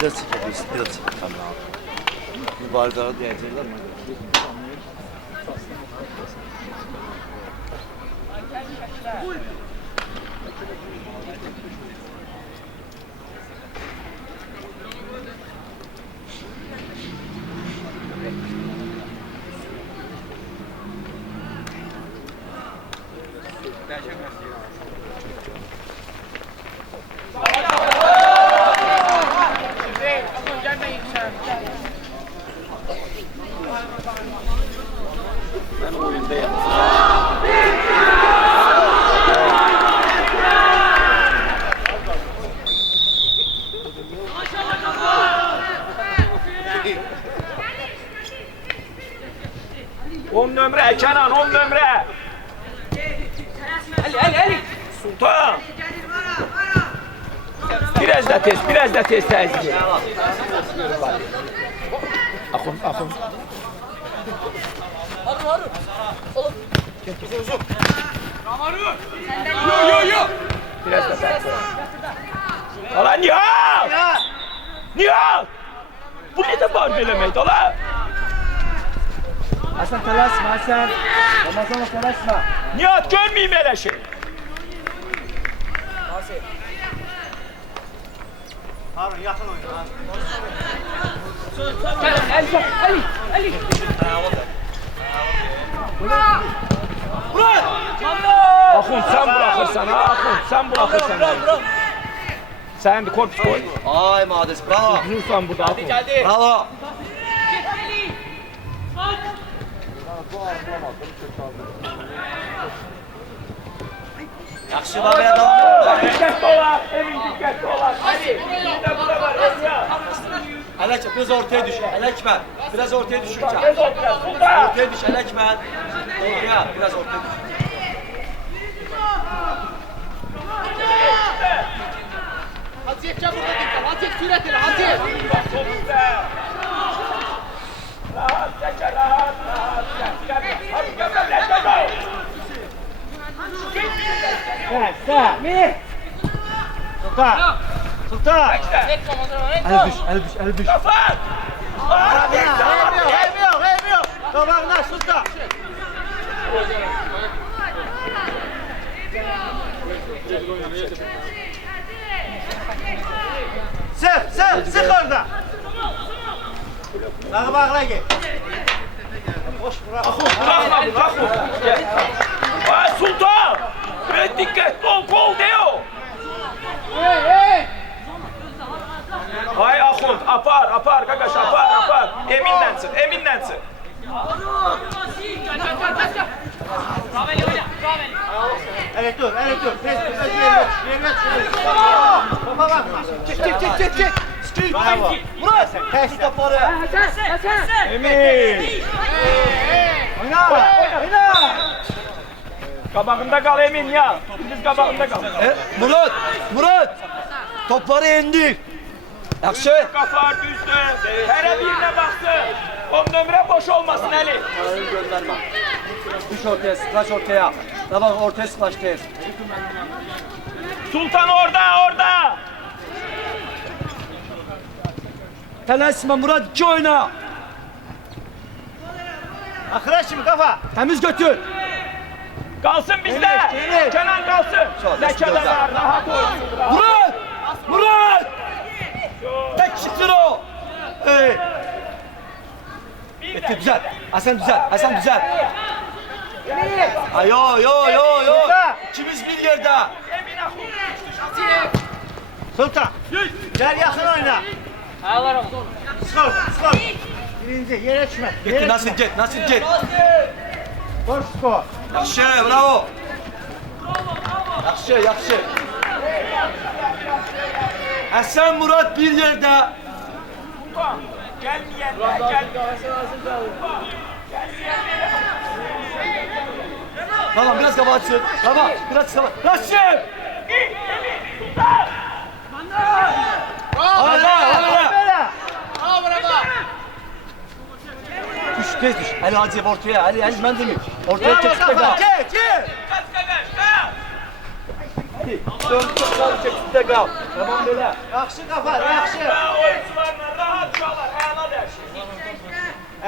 Biraz çekebilirsin, biraz çek. Tamam. Bir bardağı diyecekler mi? Ben oyundayım. On nömrə Kenan, 10 nömrə. Ali. Sultan. Biraz da tez təzyiq. Axun. Uzun. Yo. Biraz da tez. Ala Nihal! Bu ne de var belemeydi ala? Hasan telaşma Hasan. Ramazan'a telaşma. Nihat görmeyeyim öyle şey. Harun yakın oyna. Ali. Axun sen bırakırsan ha, Axun sen bırakırsan. Sen de korpus koy. Ay Mades, bravo. Durursan burada Axun. Bravo. Yaxşı var ya devam. Dikkatli ola, Emin dikkatli ola. Hadi. Bir de burada var Esra. Elek biraz ortaya düş. Elekmen. Biraz ortaya düş. Tez ortaya, Sultan. Ortaya düş Elekmen. Ortaya biraz ortaya düş. Hatip çabuk hadi. Hatip sürat ile Hatip. Rahat çeke, rahat. Hadi gömle. Sami. Sultan. El düş. Kafa! Eğmiyor. Tabağına Sultan. Sık orada. Bağla gel. Boş bırak. Bırakma. Gel. Vay Sultan! Biraz dikkatli ol, gol diyor. Hey. Hay Axund, apar, qaqaş, apar. Eminlənsin. Evet dur. Topa bakma. Çek. Bravo. Murat! Ters toparı. Emin! Oyna. Qabağında qal Emin ya. Biz qabağında qal. Murat! Topları indir. Yaxşı. Qafar düzdü. Hərə birinə baxsın. 10 nömrə boş olmasın Əli. Ayını gönderme. Düş ortaya, sıklaş ortaya. Tamam ortaya sıklaş tez. Sultan orada. Telaşma Murat, 2 oyna. Akıra şimdi kafa. Temiz götür. Qalsın bizdə. Evet. Kenan qalsın. Ləkə də var, rahat oyun. Murat! Tek çıktır o. Bitti, güzel. Hasan düzel. Ay yo. İkimiz bir yerde. Emin Axund. Sultan. Gel yakın oyna. Skor. Birinci yere düşme. Gitti, nasıl git? Boş skor. Yaxşı, bravo. Yaxşı. Hasan Murat bir yerde. Sultan, gəlməyənlər. Tamam biraz kafa açsın. Tamam biraz kafa. Raşim! Emin, Sultan. Hala. Bravo. Tez düş. Ali Hacı ortaya. Ali ben de mi? Ortaya çekip de kal. Çek. Kaç qaqaş, qal. Getdik. Döndük, sağ çekildə qal. Tamam belə. Yaxşı qafa, yaxşı. Oyuncularla rahat çalar. Əla dərsin.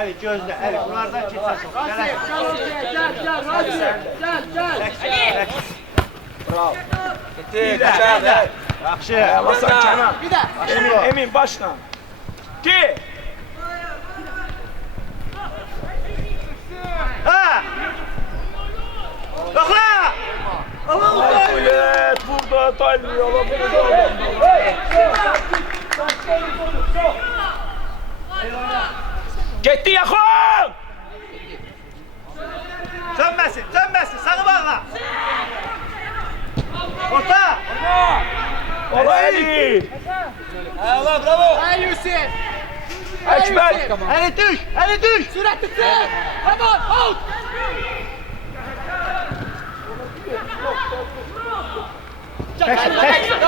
Əli gözlə, Əli bunlardan keçər. Rasim, gel ortaya, gel, Rasim. Gel. Bravo. Getdik, qaçar. Yaxşı. Əlasan Kənan. Bir de. Emin başla. Ki. Ha! Yoxla! Evet, burada dayanıyor. Gitti Yakın! Dönməsin, dönməsin, sağı bağla. Orta! Ola Ali! Əla, bravo. Hey Yusuf. Ekber! Əli düş, Əli düş. Sürat bitti. Come on, out. Rasim, Rasim.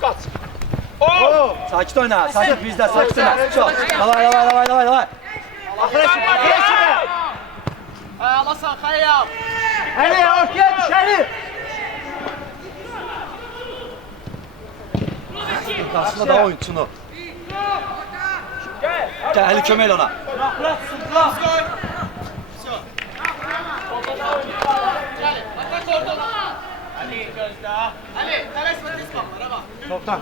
Kaç! Oh! Oo! Sakit oyna, sakit bizdə, sakit oyna. Çok. Davay, davay, davay, davay, davay. Axıra kimi. Alasan Xayyam. Əli ortaya düş, Əli. Qarşıda da oyunçunu. Gəl, Əli kömək elə ona. Ali, ters ve diz bak. Araba. Soltan.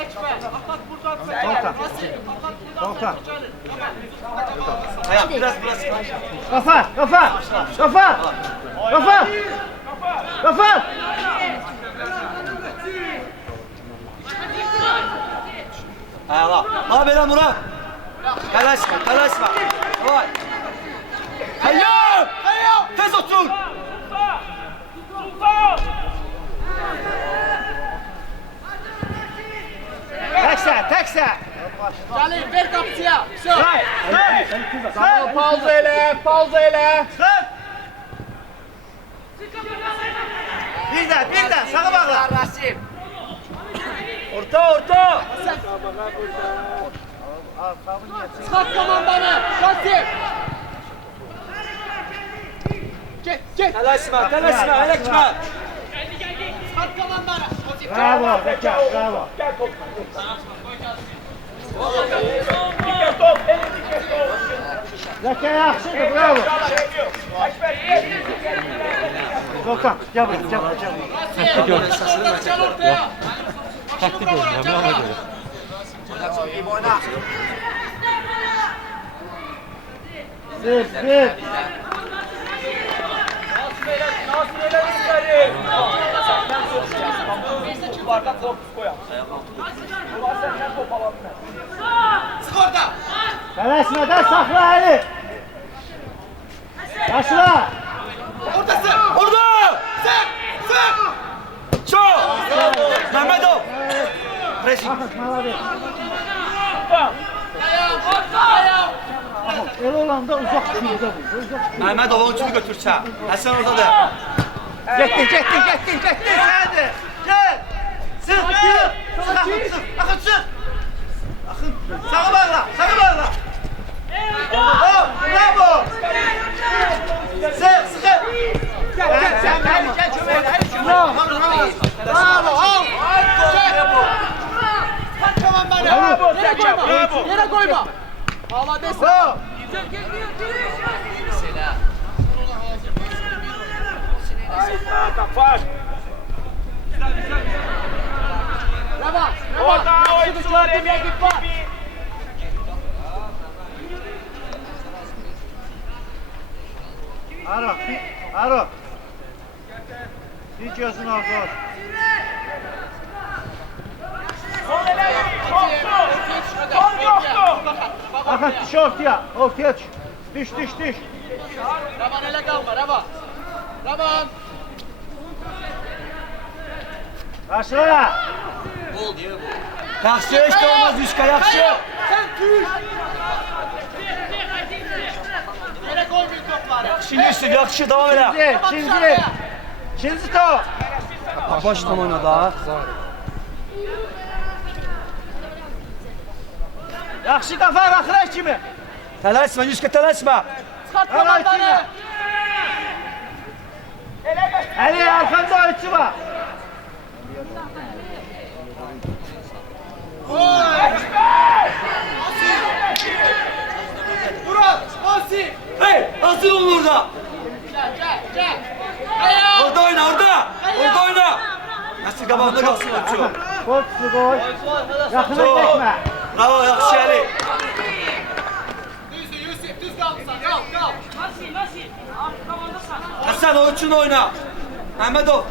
Ekber. Atak buradan. Soltan. Soltan. Ayaq, biraz. Kafa, kafa. Kafa. Kafa. Kafa. Əla. Ha belə Murat. Tələsmə, tələsmə. Davay. Xəyyam! Tez otur. Tekse, tekse. Ali, ver kapıya. Все. Sağ. Pauza ele, pauza ele. Sağ. Bir de, sağa bağla. Rasim. Orta. Sıkat komandanı. Rasim. Git. Tələsmə, ələkmə. Sıkat komandanı. Bravo, Zeka, bravo. Dikkat top! Dikkat top! Zeka yaxşıdır, bravo. Soltan, gel buraya, gel buraya. Rasim. Gel ortaya. Taktik oynayacağım ona göre. Bir. Bardak korpus koyalım. Ulan sen top alalım. Sık orada. Tələsmədən saxla Əli. Başla. Oradasın. Orada! Sık. Çok! Mehmetov! Pressing. Malades. Ayağım. Elə olanda uzaq şurada vur, uzaq. Mehmetov oyunçunu götürsə. Həsən oradadır. Getdin. Hadi. Gel. Sıx. Axın sıx. Axın. Sağa bağla. Oh, bravo. Sıx. Gel köməyə. Bravo. Al. Sıkat komandanı. Bravo Zeka, bravo. Yere koyma. Malades. Bravo. Kapat. Bravo. Orada oyuncular emeği var. Aro. Bir gözün orada ol. Son yoktu. Axın düş ortaya. Ortaya düş. Düş. Raban ele kalma. Raban. Başla. Yaxşı, heç də olmaz Yuşka, yaxşı. Sen düş. Yere koymayın topları. Yaxşı, devam elə. İkinci top. Başdan oyna da. Yaxşı qafa axıra kimi. Tələsmə, Yuşka, tələsmə. Çıxart komandanı. Ali arkanda oyuncu var. Murat, Asi. Hey, hazır olun orada. Gel. Ayağı. Orada oyna, orada. Orada oyna. Nasıl qabağında qalsın oyuncu. Korkusu gol. Yakına Çok. çekme. Bravo, yaxşı Ali. Düzdür Yusuf, düz qalmısan. Qal. Hasan oyuncunu oyna. Mehmetov,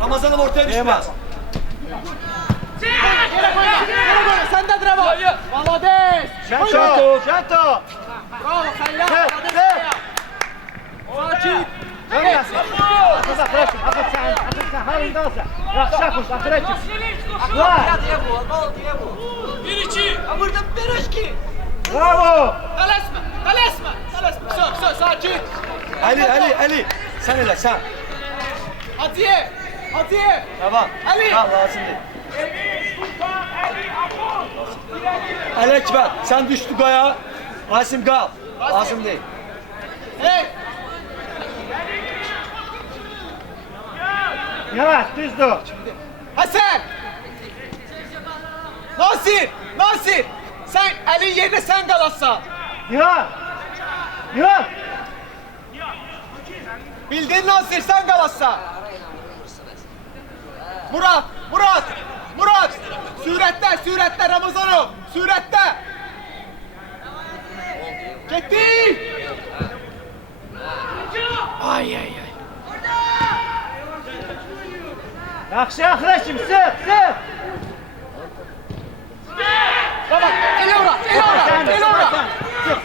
Ramazanov ortaya düş biraz. Yere koyma. Səndədir Rəvan. Malades. Şento. Şento. Bravo, Xəyyam. Sır. Sakit. Görmüyorsun. Atız akıraçın. Atız sen. Halindasın. Yaxşı akış. Akıraçın. Var. Bravo. Tələsmə. Sök, sakit. Ali. Sen elə, sen. Hacıyev. Tamam. Ali. Tamam, lazım değil. Ali Ekber, sen düştü qaya. Rasim qal. Lazım değil. Hey. Yavaş. Düz dur. Hasan. Nasir. Sen Ali'nin yerine sen qalassan. Diyor. Bildin Nasir sen qalassan. Murat. Sürətdə Ramazanov. Sürətdə. Getdi. Ay. Yaxşı akıraçın. Sır. Baba, elə ora. Sık.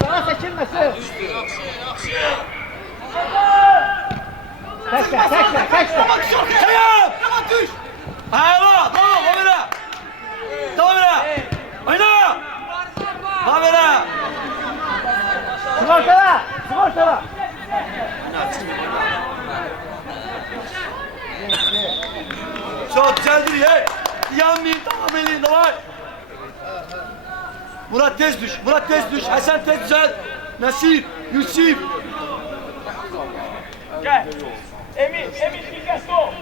Bana çekilme sır. Tekrar. Hayır! Yaman düş. Hayır! Tamam, o bera. Oyna! Ha bera. Sigortala. Çok güzeldir ye. Yanmayın, tamam elin, davay. Murat tez düş. Hasan tez düzel. Nasir, Yusuf. Gel. Emin bir ol.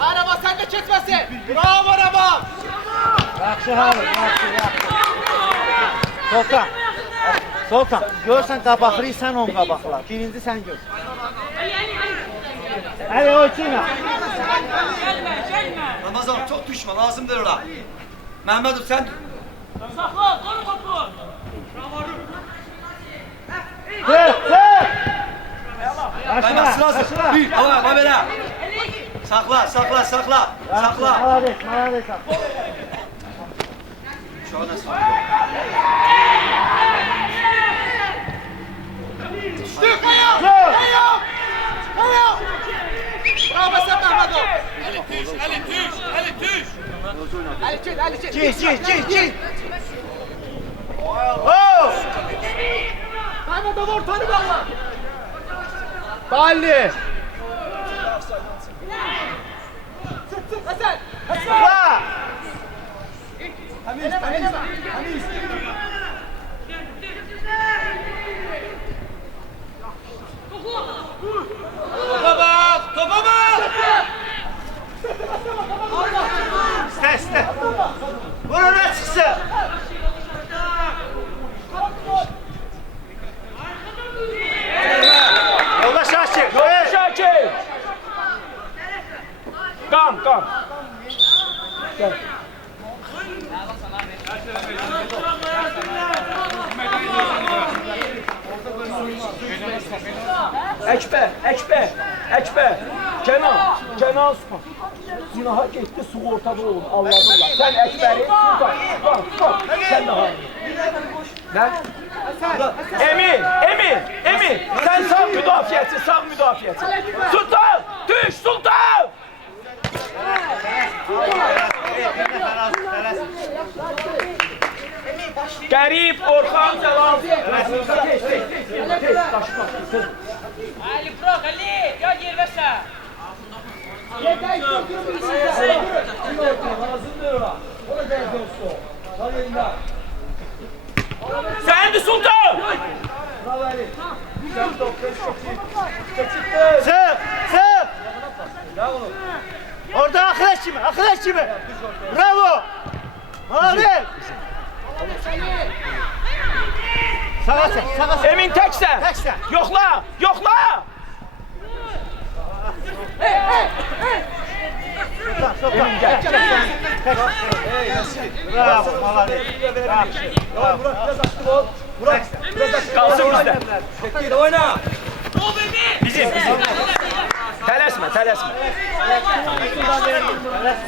Araba sende kesmesin. Bravo araba. Yaxşı Harun. Soltan. Görsən qabaqlıyı sən on qabaqla. Birinci sən gör. Ali oyçuyla. Ramazan çok düşme, lazımdır ora. Mehmetov sen Sır. ben nasıl hazır? Bir, ha bera. Sakla. Malades. Şu an nasıl? Düştük ayağı. Bravo sen Mehmetov. Ali düş. Çiz. Oh! Mehmetov ortanı bağla. Balli. Hasan. Var. Temiz. Topa bak. İste. Buna ne çıksın? Yolda Şakir. Şakir. Qam. Gel. Əkbər. Kenan Sultan. Zinaha getdi, sığortada olun, anladılar. Sen Əkbəri, Sultan. Sen daha. Emin. Sen sağ müdafiəçi. Sultan, düş Sultan. Qərib, Orxan, Cəlal. Ali bırak Ali, ya yerleşe. Səndi Sultan. Bravo Ali. Sen top çekildi. Sık, sık. Bravo oğlum. Orada Akreç kimi, Akreç kimi. Bravo. Mavi. Sağa çek, sağa çek. Emin teksen. Teksen. Yokla, yokla. Emin gel. Bravo, mavi. Bravo. Burak biraz aktif ol. Burak biraz aktif ol. Kalsın bizde. Çekil oyna. Bizim. Tələsmə.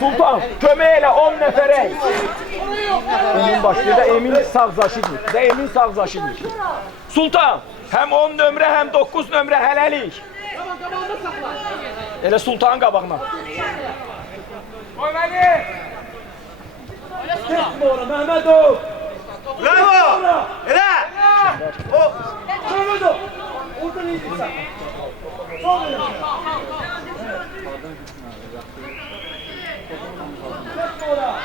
Sultan, kömək elə 10 nəfərə. Emin başlayır da Emin sağzaşıdır. Emin sağzaşıdır. Sultan, həm 10 nömrə, həm 9 nömrə hələlik. Elə Sultanın qabağına. Oynadı. Tekme oğlum Mehmetov. Bravo. Elə. O. Mehmetov. Oradan iyisin sen. Sol oyna. Tekme oğlum.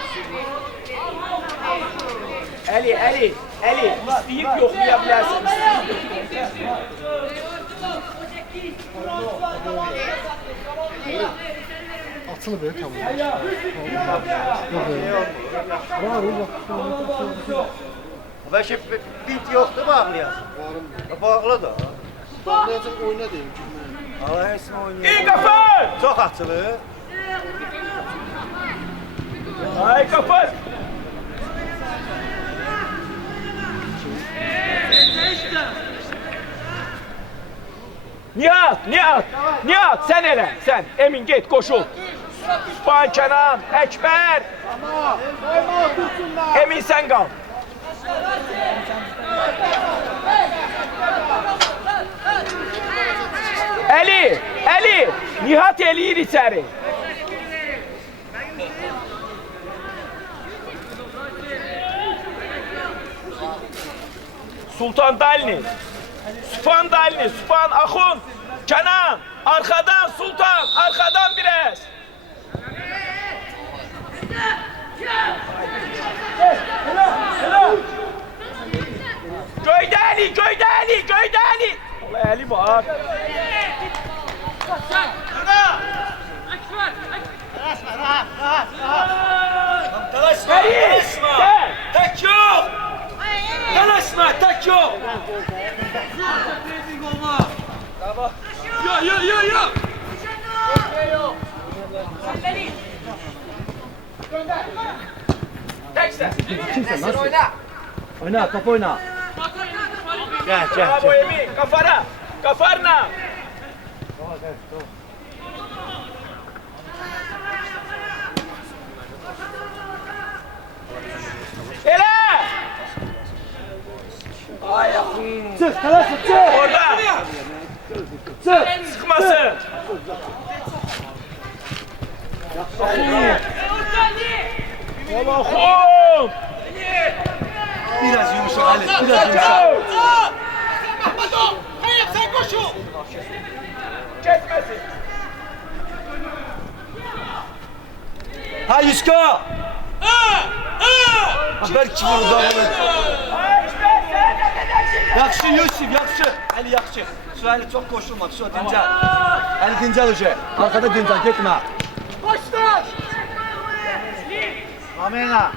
Əli. İstəyib yoxlaya bilərsiniz. Açılı böyle tamam. Belki bint yoktu bağlayasın. Bağlı da. Bağlayacak oyna diyeyim. Allah hepsini oynuyor. İyi qafır. Çok açılı. Ay qafır. Nihat, sən elə, sən. Emin, get, qoşul. Sübhan, Kənan, Əkbər. Emin, sən qal. Əli, Nihat eləyir içəri. Sultan Dalini. Sübhan Axun, Kənan, arxadan Sultan, arxadan biraz. Göydə Əli. Allah Əli var. Dalaşma. Tek yok. Dalaşma, tek yok. Yo. Teksə. Oyna, top oyna. Gel. Bravo Emin, qafarla. Elə! Çık, dalaşma, çık. Orada! Sıxmasın! Allah'ım! Biraz yumuşak Ali, biraz yumuşak. Kesmesin! Ha Yusko! Haber kim orada? Yaxşı Yusuf, yaxşı. Ali yaxşı. Şu Ali çok koşulmadı, şu dincel. Ali dincel hoca. Arkada dincel, gitme. Amena.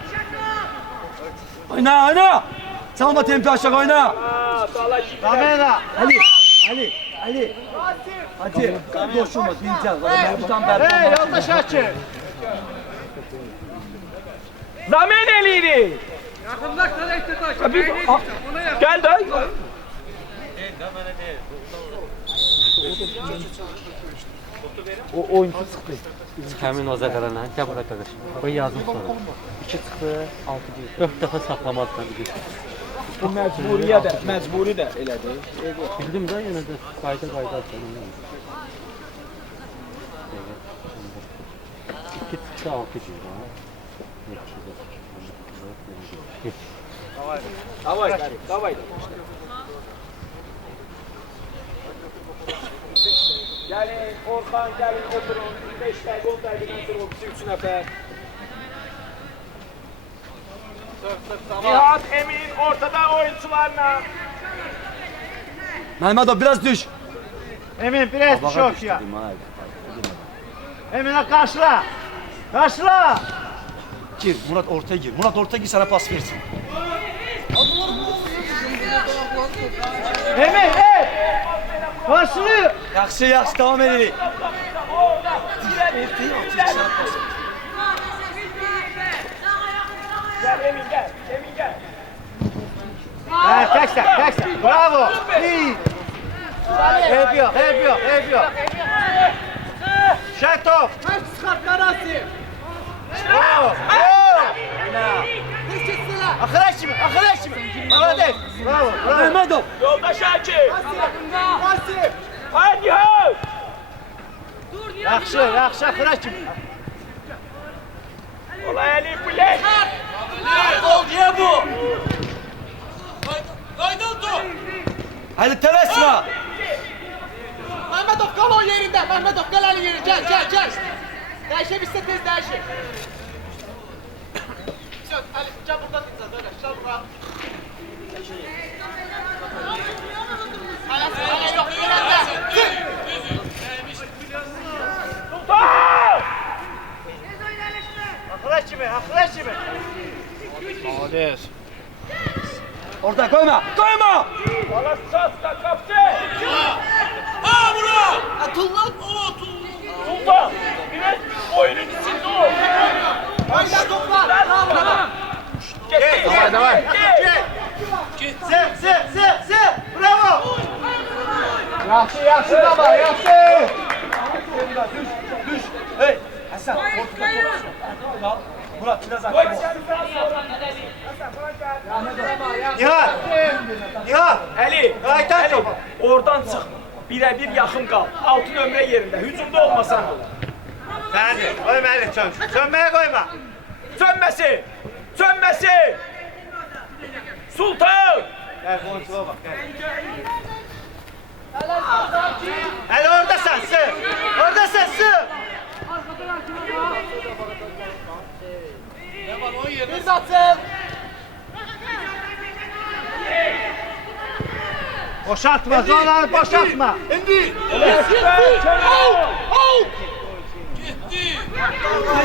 Oyna. Salma tempi aşağı oyna. Amena. Ali. Hadi, koşulma, dincel. Buradan Hey, yoldaş Şakir. Zamen eliydi! Gel de! O oyuncu çıktı. Həmin o zədələnən, gəl bura qardaş. Bu yazım sonra. 2 çıxdı, 6 deyil. 4 dəfə saxlamadılar bir. Bu məcburi də elədi. Bildim də yenə də qayda atsan. 2 çıxdı, 6 deyil ha. Davay. Gəlin, Orxan, gəlin, oturun. 5 dəqiqə, 10 dəqiqə oturun, 3 nəfər. Nihat, Emin, ortada oyuncularla. Mehmetov biraz düş. Emin biraz düş ortaya. Emin'e karşıla. Karşıla. Gir Murat ortaya gir. Murat ortaya gir sana pas versin. Emin, karşılıyor. Yaxşı yaxşı devam edelim. Gel Emin gel. Emin gel. Ha, teksen. Bravo. İyi. Hep yok. Şentov. Kaç çıkart Karasi. Bravo. Hiç kestiler. Akıra şimdi. Молодец. Bravo. Mehmetov. Yolda Şakir. Kasım. Hadi ho. Yaxşı, akıra şimdi. Ola Ali Bilek. Gol diye bu. Hadi tələsmə. Mehmetov kal o yerinde. Mehmetov kal Ali yeri. Gel. Değişebilse tez değişir. Söz Ali gel buradan dinle böyle. Gel buraya. Ali yok yerinde. Sultan. Akıra şimdi. Молодец. Orada koyma. Koyma. Bala şasta kaptı. Sultan. Biraz oyunun içinde ol. Haydi topla. Davay. Sı. Bravo. Yaxşı baba, yaxşı. Düş. Hey. Hasan. Ortada. Murat biraz akıllı. Nihat. Ali. Qaytar Ali. topu. Oradan çık. Birebir yakın kal. 6 nömrə yerində. Hücumda olmasan. Səni, qoy məni sönməyə qoyma. Sönməsi. Sultan. Gəl, qonçuğa bax, gəl. Hələ oradasan, sı. Bir zatsın. Boşaltma, zonanı boşaltma.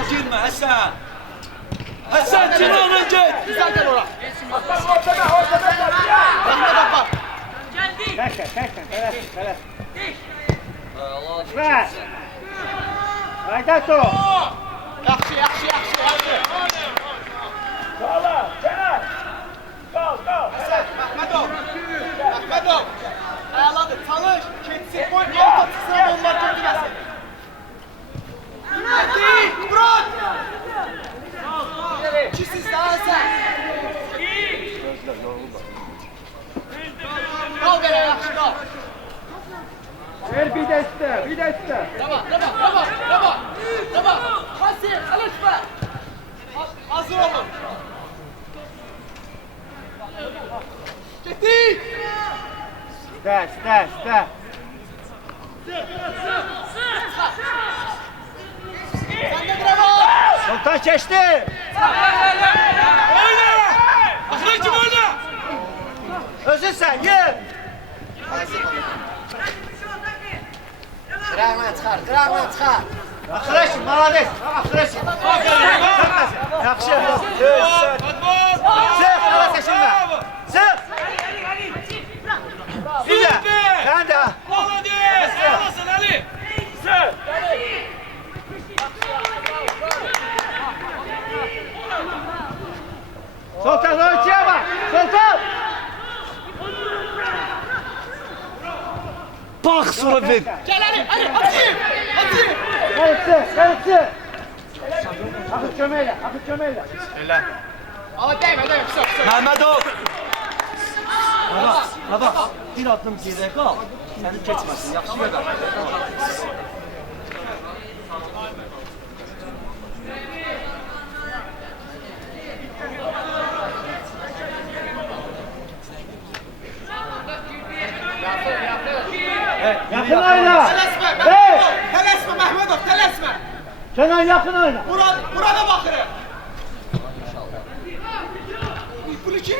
Girme Hasan. Hasan Kenan'a git. Güzel gel oraya. Təksən, tələs. Ver. Qaytar top. Yaxşı. Sağla. Kenar. Kal. Mehmetov. Ayarladı. Çalış. Ketsin. Koy. Alta çıksın. Onlar götürmesin. Murat. Çisiz daha sen. Kal böyle yaxşı kal. Ver bir dəstə. Bravo. Kasım. Alışma. Hazır olun. Gitti. Dərs. Sen de bravo. Sultan keçdi. Özün sən, yer. Kırağına çıkar. Axıra şimdi, молодец. Axıra şimdi. Yaxşı. Sıx, ala seçilmə. Sıx. Bir də. Sən də. Sultan, ölçüyə bax. Sultan. Bak sonra ver. Gel Ali. Atayım. Qılıqçı. Akıt köməklə. Ama değme. Kısa. Mehmetov. Baba, bir adım geriye kal. Seni geçmesin. Yaxşı ver. Yaxın oyna. Telesme Mehmetov. Kenan yakın oyna. Burada bakırım. Bunu kim?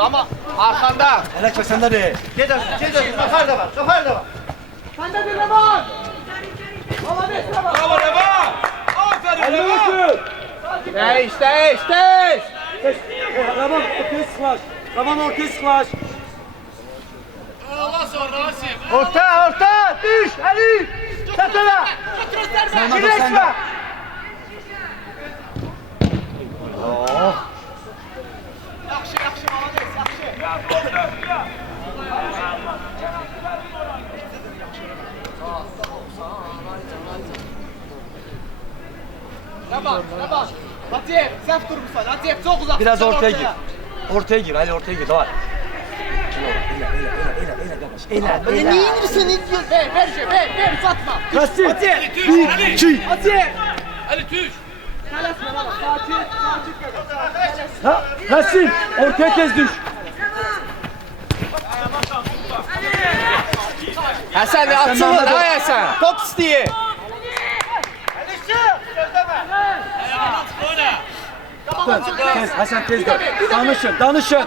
Tamam. Arkanda. Hele kesende de. Ged özün, Zafer da var, Zafer da var. Sen de bir Revan. Alamet Revan. Bravo Revan. Aferin Revan. Değiş, değiş, değiş. Tamam, ortaya sıklaş. Tamam, ortaya sıklaş. Orta, düş, Ali. Çatala. Birleşme. Yaxşı, yaxşı, Alamet, yaxşı. Revan, Revan. Hatiyev, səhv durmuşsan. Hatiyev, çox uzaq. Biraz Sen ortaya gir. Ortaya gir, Ali ortaya gir. Davay. Niye inirsin? Ver, uzatma. Kassim. Bir, iki. Hatiyev. Ali Tüş. Tələsmə, Revan. Sakin qədər. Ha, Kassim. Ortaya tez düş. Həsən, açılır, ha Həsən. Top istəyir. Tez, Hasan tez dön. Danışın, danışın.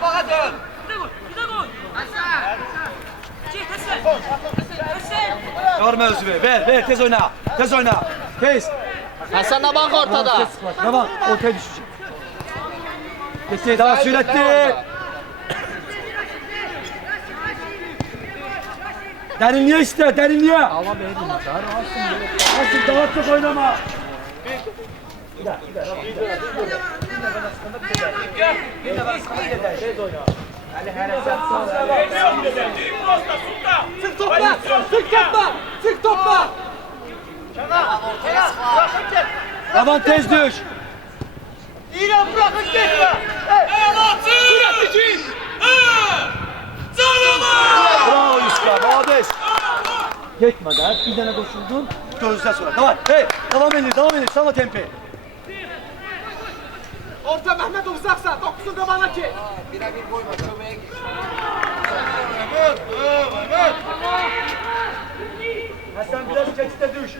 Görme özümü. Ver, tez oyna. Tez oyna. Tez. Həsən, bak ortada. Tamam, ortaya düşecek. Geçti, daha süratli. Derinliğe iste, derinliğe. Ama benim Nasıl daha çok oynama. Çık topla, çık topla, çık topla. Aman tez düş. İran bırakın gitme. Bravo Yusuf, Ades. Geçmeden bir tane koşuldun, gözle sonra. Tamam, hey, devam edin, sana tempi. Orta Mehmet uzaksa, 9'unda bana ki. Hasan biraz geçte düş.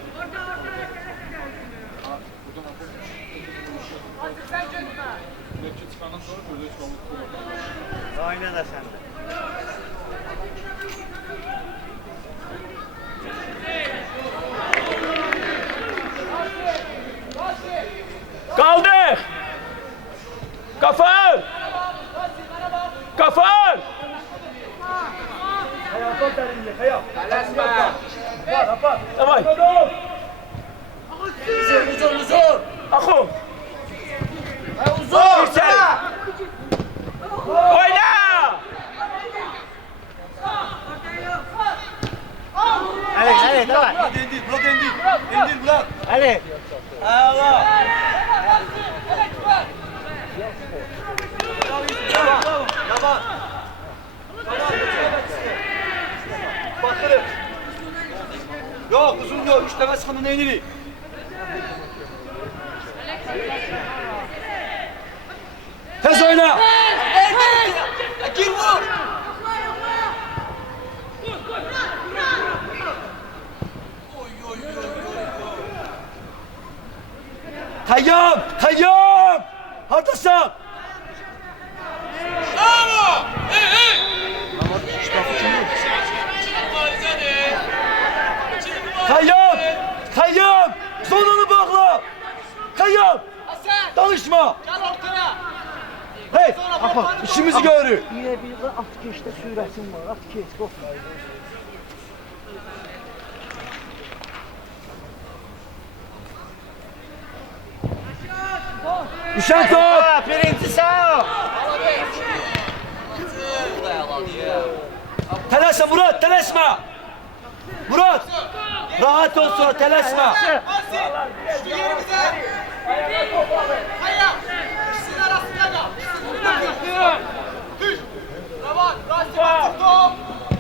Aynen de sen. Kaldır. Kafan. Kafan. Hayata derinliğe, hayat. Tələsmə. Davay. Uzun. Akın. Uzun. İçeri. Oyna. Ali, давай. Burak indir, Burak. Ali. Allah. Yaman. Bakırım. Yok, uzun yok. 3 tane sıkıntı neyini? Tez oyna. Gir vur. Kayyum. Haklısın. Kayyum. Zonunu bağla. Kayyum. Həsən, Danışma. gel ortaya. Hey. İşimizi görür. Yine bir at geçte süresin var. At geç. Korkma. Düşen top. Birinci sağ ol. Telaşma Murat, telaşma. Murat. Rahat ol sonra, telaşma. Düştü yerimize. Hayya. İkisinin arasında kal. Düş. Revan, Rasim atır top.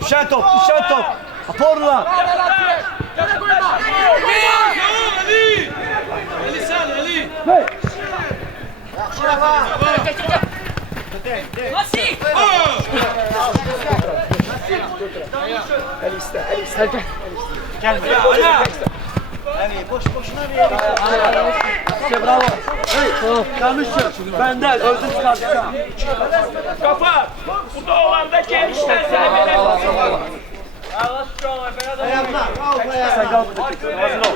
Düşen top. Aporla. Bravo Latif. Gene koyma. Hey. Nasip. İşte bravo. Hey. Yanlış yok. Benden özür çıkartacağım. Kafa. 9'da olanda genişten zərbə Sen kal burada. Hazır ol.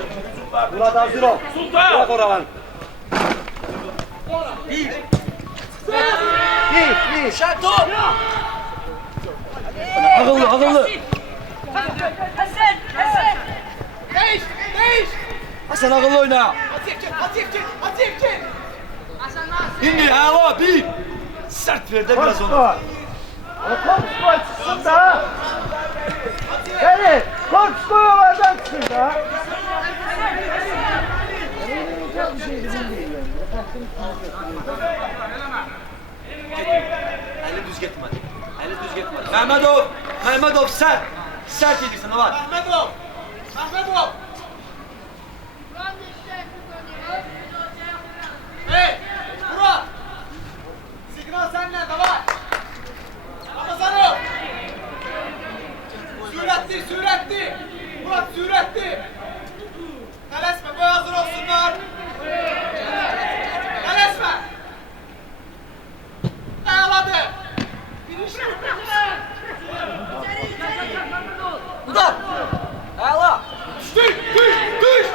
Murat hazır ol. Sultan! Bırak oraları. Bir. Akıllı akıllı. Hasan, Hasan. Değiş, değiş. Hasan akıllı oyna. Atifçin. İndi hava bir. Sert ver de biraz onu. Korkma çıksın da. Hadi korkma oradan çıksın da. Eli düz gitmedi. Eli düz gitmedi. Mehmetov sert. Sert yedirsin ne var? Ahmetov. Hey, Murat. Signal senden, davay. Ramazanov. Süratli. Murat süratli. Tələsmə, boy hazır olsunlar. Tələsmə. Dayaladı. Ulan. Hala. Düş.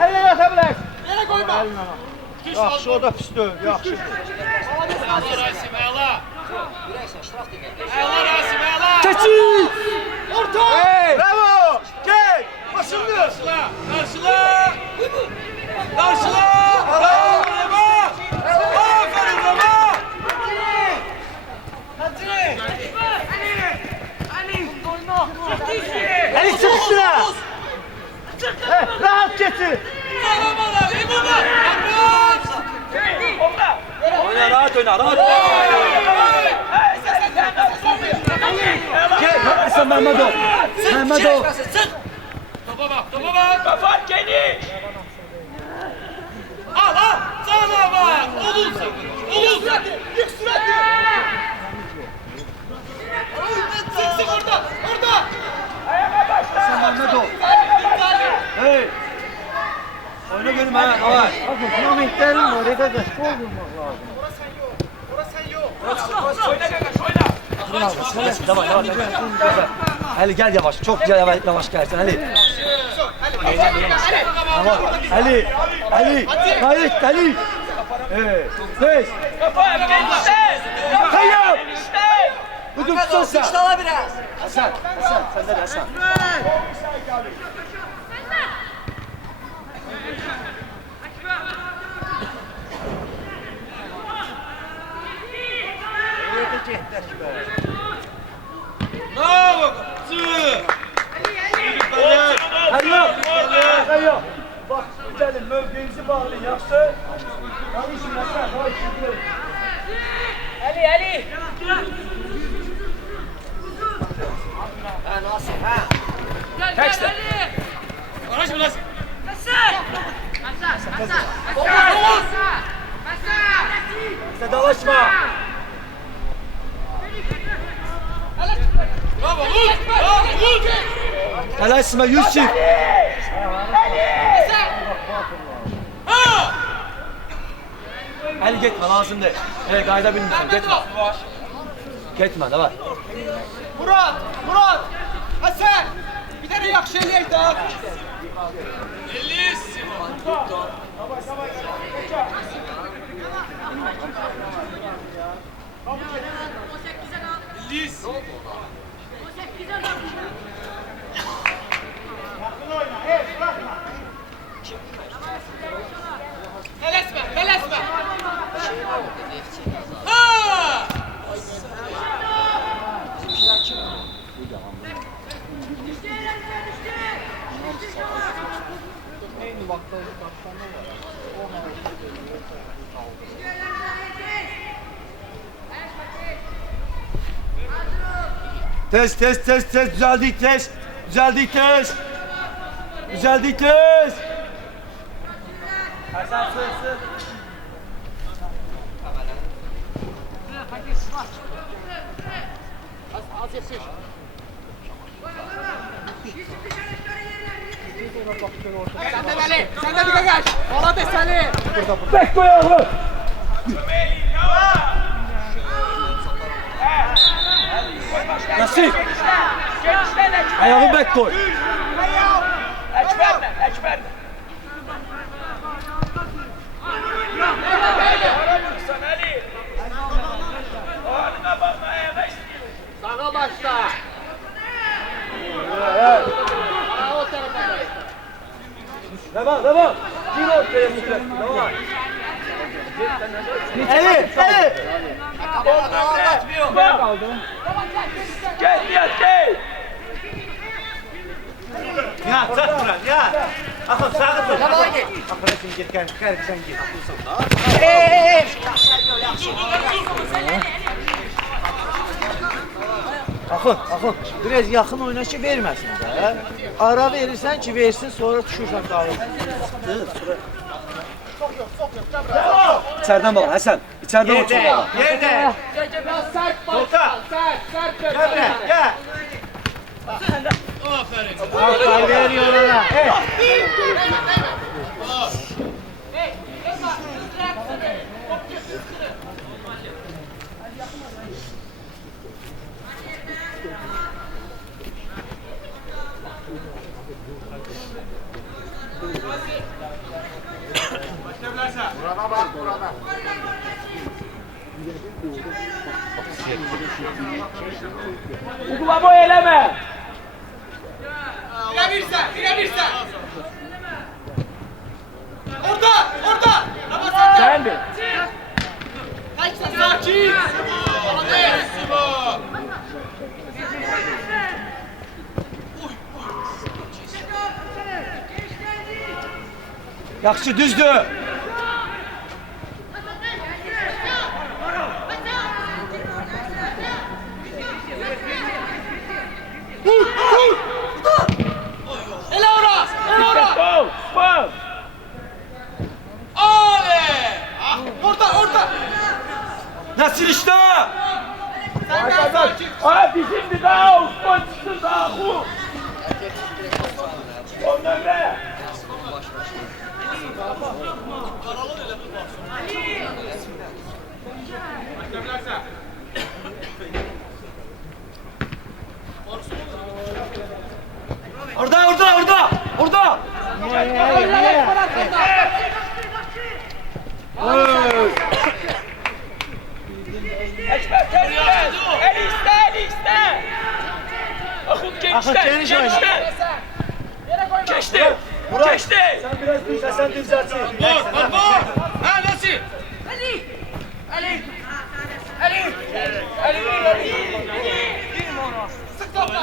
Eline atabilirsin. Yere koyma. Yaxşı o da pis deyil. Yaxşı. Keçin. Orta. Hey. Bravo. Gel. Başındır. Karşıla! Bravo Rema! Aferin Rema! Eli çık üstüne. Rahat getir. Oyna rahat oyna rahat. Gel. Hasan Mehmetov. Topa bak! Kafa geniş! Al! Sana bak! Olursun! Yük süratli. Sık orada. Hasan Mehmetov. Hey. Oyna görüm ha. Hava. Bakın momentlerin var. Orada da gol vurmak lazım. Oyna Gagaş oyna! Tamam. Ali gel yavaş. Çok yavaş gelsin Ali. Tamam. Ali. Gayret Ali. Evet. Beş. Kafa genişten! Hayır. Genişten! Hücum tutsun sen. Hasan. Sen de Hasan. Bravo! Hayır. Bak güzelim mövqeyinizi bağlayın. Yaxşı. Yanlışım Hasan. Hadi gidelim. Ali. Tekste! Sen dalaşma. Bravo! Vur! Dalaşma Yusuf. Ali gitme lazım değil. Evet kayda bilmiyorsun. Gitme de var. Murat. Hasan. Bir tane yaxşı eləyək də. Tələsmə. Test. Düzeldik test. Hasan sığ. Sen de bir Gagaş. Bala desəni. Bek koyağı! Yusuf. Ayağı bek koy. Ekberle, ekberle. Sen Ali. Ağrına bakma, ayağa istiyor. Sağa başla. O tarafa da. Devam, devam. Gir ortaya Mustafa. Devam. Eli, eli. Gel, Nihat, gel. Ya, çat buran, ya. Axın, sağa dur. Tamam, git. Axın, sen git, gel, sen git. Axın, biraz yaxın oyna ki verməsin də. Ara verirsən ki versin, sonra düşürsən qalın. İçeriden bak Hasan. İçeriden bak. Yerdə. Biraz sert bak. Volta. Sert Gəl, gəl. Aferin. Veriyor ona. Uğla boy eleme. Birebirsen. Orada. Ramazan. Sen de. Sakin. Yaxşı düzdür. Ele ora. Gol, gol. Orada. Nasıl işte? Sen daha sakin. Hadi şimdi daha Osman çıksın daha bu. On nömre. Orada. Ekber kendine. El iste. Akut geniş oyna. Geçti. Sen biraz düz, Hasan düzeltsin. Sık topla.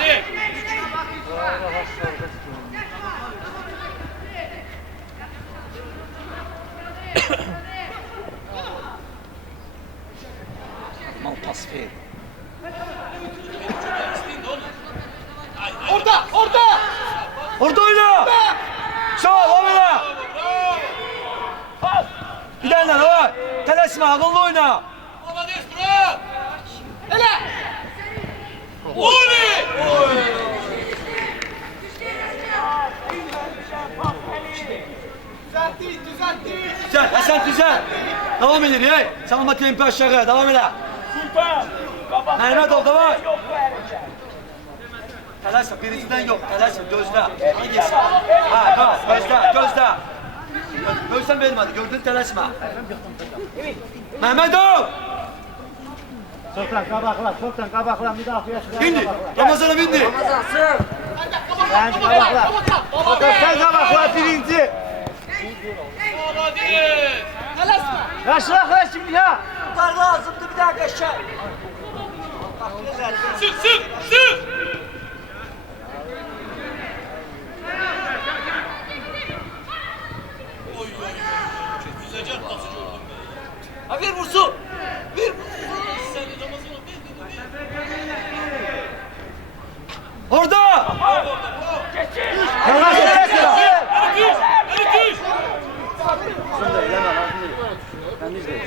Mal pas ver. Orada. Orada oyna. Sağ ol oyna. Bir tane lan. Telaşma, akıllı oyna. Ele. Düzeltti. Güzel, Hasan güzel. Devam edin hey. Salma tempi aşağı, devam edin. Sultan. Mehmetov, devam. Yok bu hareket. Telaşma, birinciden yok. Telaşma, gözle. İyi geçsin. Ha, gözle. Gözden vermedi, gördün telaşma. Mehmetov! Sultan qabaqla, müdafiə çıxar. Bindi, Ramazan'a bindi. Sen qabaqla. Sen qabaqla birinci. Telaşma. Yaşla şimdi ya. Lazımdı bir daha kaçar. Sık. Ha ver vursun. Orada!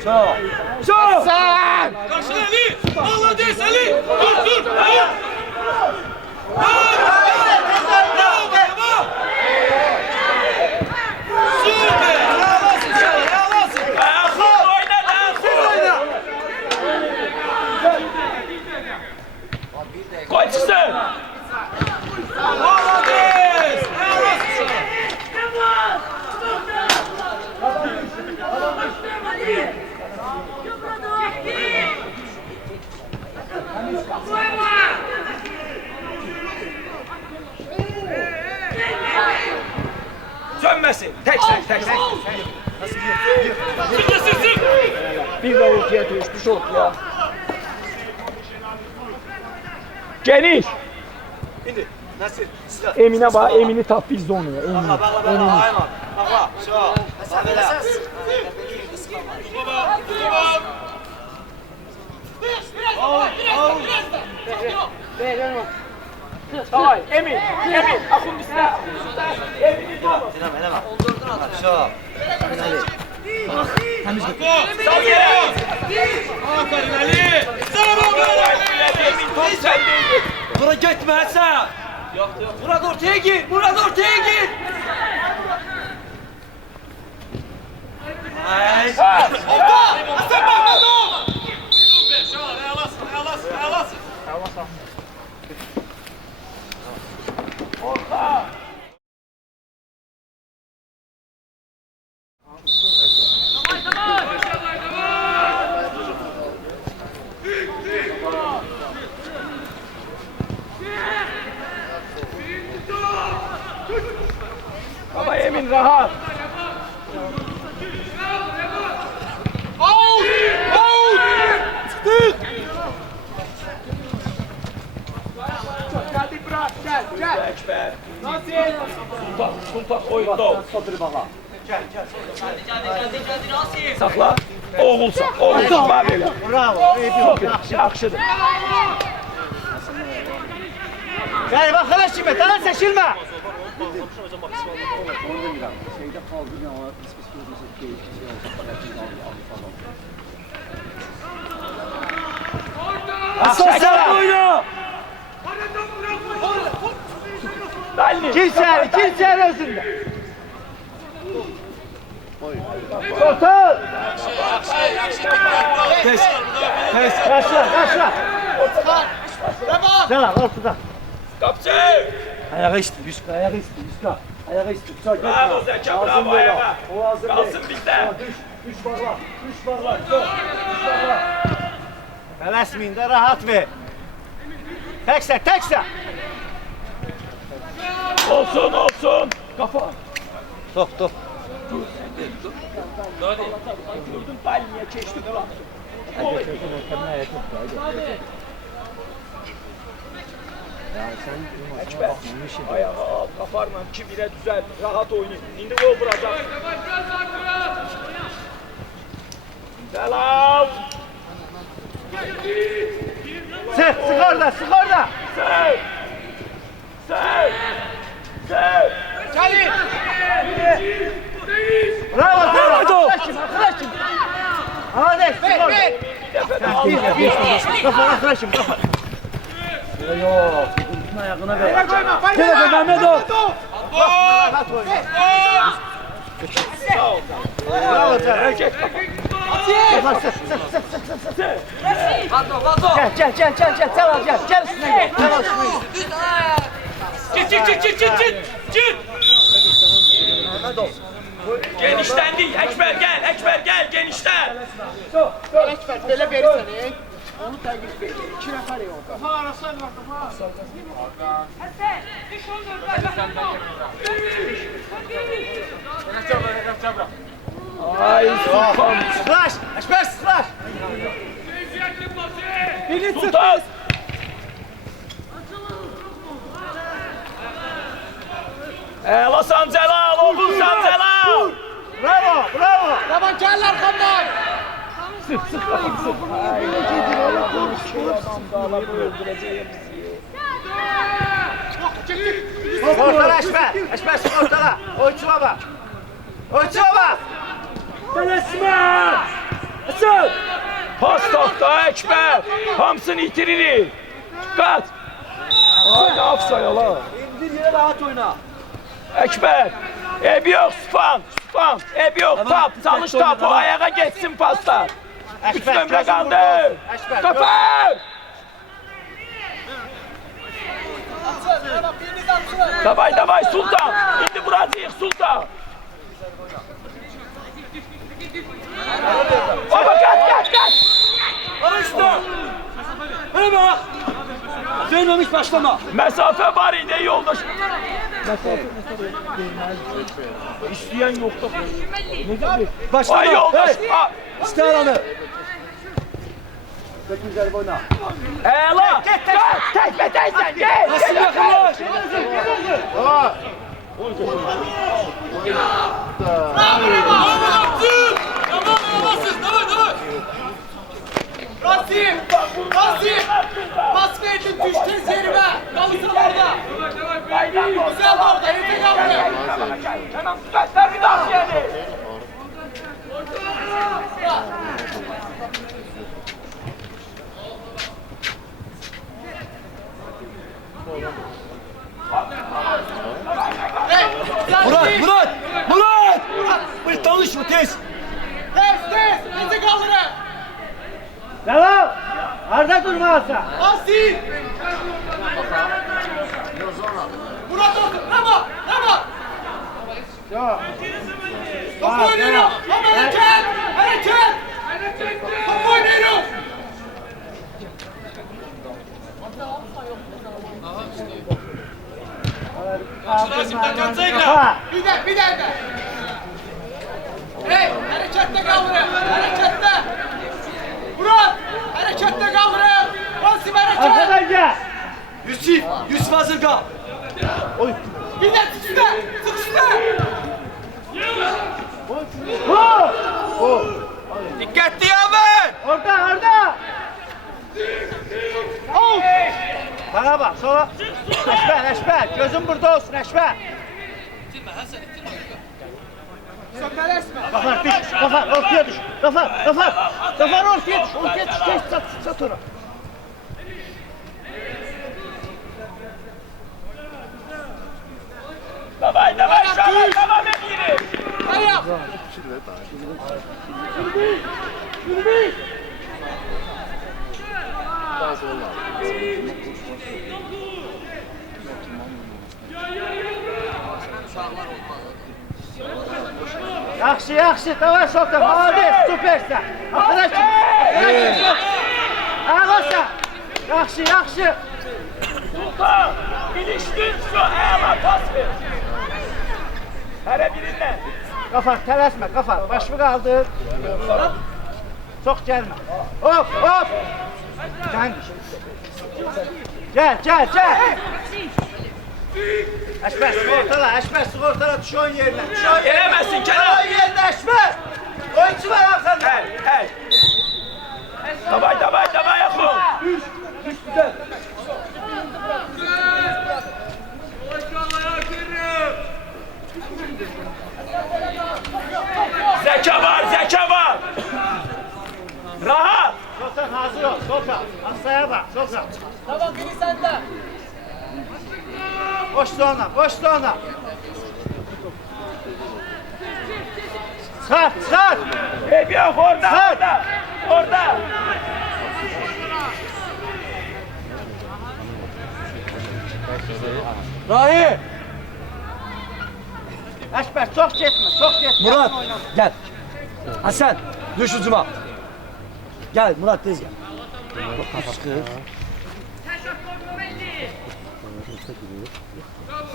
Sağ! Sen. Karşıla Ali. Allah değilse Ali. Dur. Qoy çıxsın. Sönməsin. Tək. Bir də ortaya düşmüş ortaya. Geniş. İndi. Nasir. Silah. Emin'e bak. Emin'i tap biz de onu. Emin. Ayman. Bak. Şu. Hayır. Emin. Akın bizde. Emin'i tut. Şu. Sal yere. Aferin Ali. Emin top sendeydi. Bura gitme Hasan. Yok. Murat ortaya gir. Ay. Hasan Mehmetov! Ama Emin rahat. Hadi bırak, gel. Ekber. Sultan oyunda. Sakla. Oğulsan. Var böyle. Bravo. Yaxşıdır. Gel bak hala şimdi, tala seçilme. Aslan oyunu. Dalli. Kimse özünde. Total. Kes. Kaçla. Devam! Gel lan ortada. Kapçı. Ayağı isti, Yusuf. Ayağı isti. Bravo Zeka, bravo ayağa. O hazır değil. Kalsın bizde. Düş barlar. Tələsməyin də rahat ver. Təksə. Olsun. Kafa. Top. Gördün Dalli'ye geçti. Ekber. Ayağı al. Kafarla kibire düzel. Rahat oynayın. İndi gol vuracak. Selam. Sıx orada. Sev. Gelin! Bravo. Arkadaşım. Hadi, sıx orada. Ver! Kafa, arkadaşım. Yok, ayağına ver. Ver koyma! Gel Mehmetov. Rahat oyna! Bravo canım. Hareket. Gel. Gel üstüne gel. Çık. Genişten değil. Ekber gel. Genişten. Ekber, belə verirsən, onu təqib et. 2 nəfər yox. Qafa arası var, qafa. Ay Sultan. Sıklaş. Ekber sıklaş. Sultan. Hasan Celal, oğlum Celal. Bravo. Tamam, gəl arxamdan! Ortala Ekber. Ekber sık ortala. Oyçuna bak. Pas tahta Ekber. Hamsını itiririk. Kaç. Hadi afsay ala. İndir yere rahat oyna. Ekber. Ebi yok Süfan. Ebi yok. Tamam, Tap. Çalış tek oyna, tap. O tamam. ayağa geçsin paslar. 3 Ekber, nömrə gözün qaldı. burada olsun. Ekber, Kapat. Davay Sultan. İndi vuracağıq Sultan. Baba kaç. Ara işte. Öyle bak. Vermemiş başlama. Mesafe var idi yoldaş. İsteyen yoktu. Başlama. Ay yoldaş. Hey. İşte aranı. Peki güzel oyna. Ela. Tekme teyzen gel. Nasıl yakınlaş? Rasim! Pas verdin düştün yerime! Kalsın orada! Güzel orada, yetek aldı! Hemen süper bir dans yani. Hey! Murat! Bir tanışma tez. Tez! Yetek alırım! Devam. Arda durmazsa. Rasim! Murat orada! Bravo! Top oynuyorum! Hareket! Top oynuyorum! Kafa. Bir de. Hey! Harekette kaldırın! Harekette! Murat! Harekette kaldırın! Rasim hareket! Arkadaşlar. Yusuf hazır kal. Bir de sıkıştı! Dikkatli abi. Orada. Ol. Bana bak sola. Eşber. Gözün burada olsun Eşber. Sökmeli esme! Kafar düş. Kafar ortaya düş. Kafar ortaya düş. Geç sat onu. Davay tamam eminim. Hayır! Yaxşı. Davay Sultan. Молодец. Süpersən. Arkadaşım. Ağlasın. Yaxşı. Sultan. İlişkin şu ela pas ver. Her birinden. Kafar tələsmə, Kafar. Başını qaldır. Çox gəlmə. Hop. Sən düş. Gəl. Əşbər, sığortala düş oyun yerinə. Gelemezsin Kenan. Oyun yerinə Əşbər. Oyuncu var arxanda. Hey. Davay yapın. Zeka var. Rahat. Sultan hazır ol, Sultan. Asaya bak, Sultan. Tamam biri sende! Boş sonra. Sart. Hey bir orada. Rahim. Əşbər, çox getmə. Murat gel. Hasan düş ucuma. Gel Murat tez gel.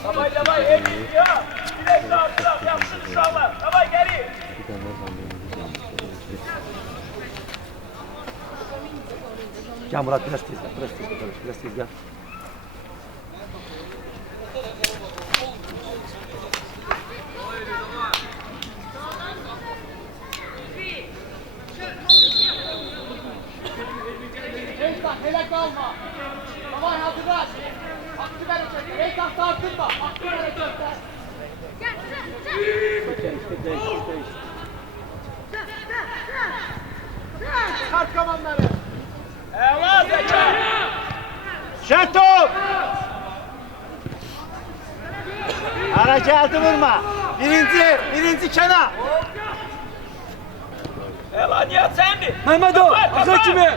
Davay emin ya. Bilek dağıtıraq yaxşı uşaqlar. Davay geri. Gel Murat biraz tez gel. Hele kalma! Tamam hazırlaş! Hakkı verecek! Hey tahta artırma! Hakkı verecekler! Çıkart kamanları! Ela Zeka. Şentop! Ara geldi vurma. Birinci Kenan. Ela Nihat sen mi? Mehmet o. Hazır kimi?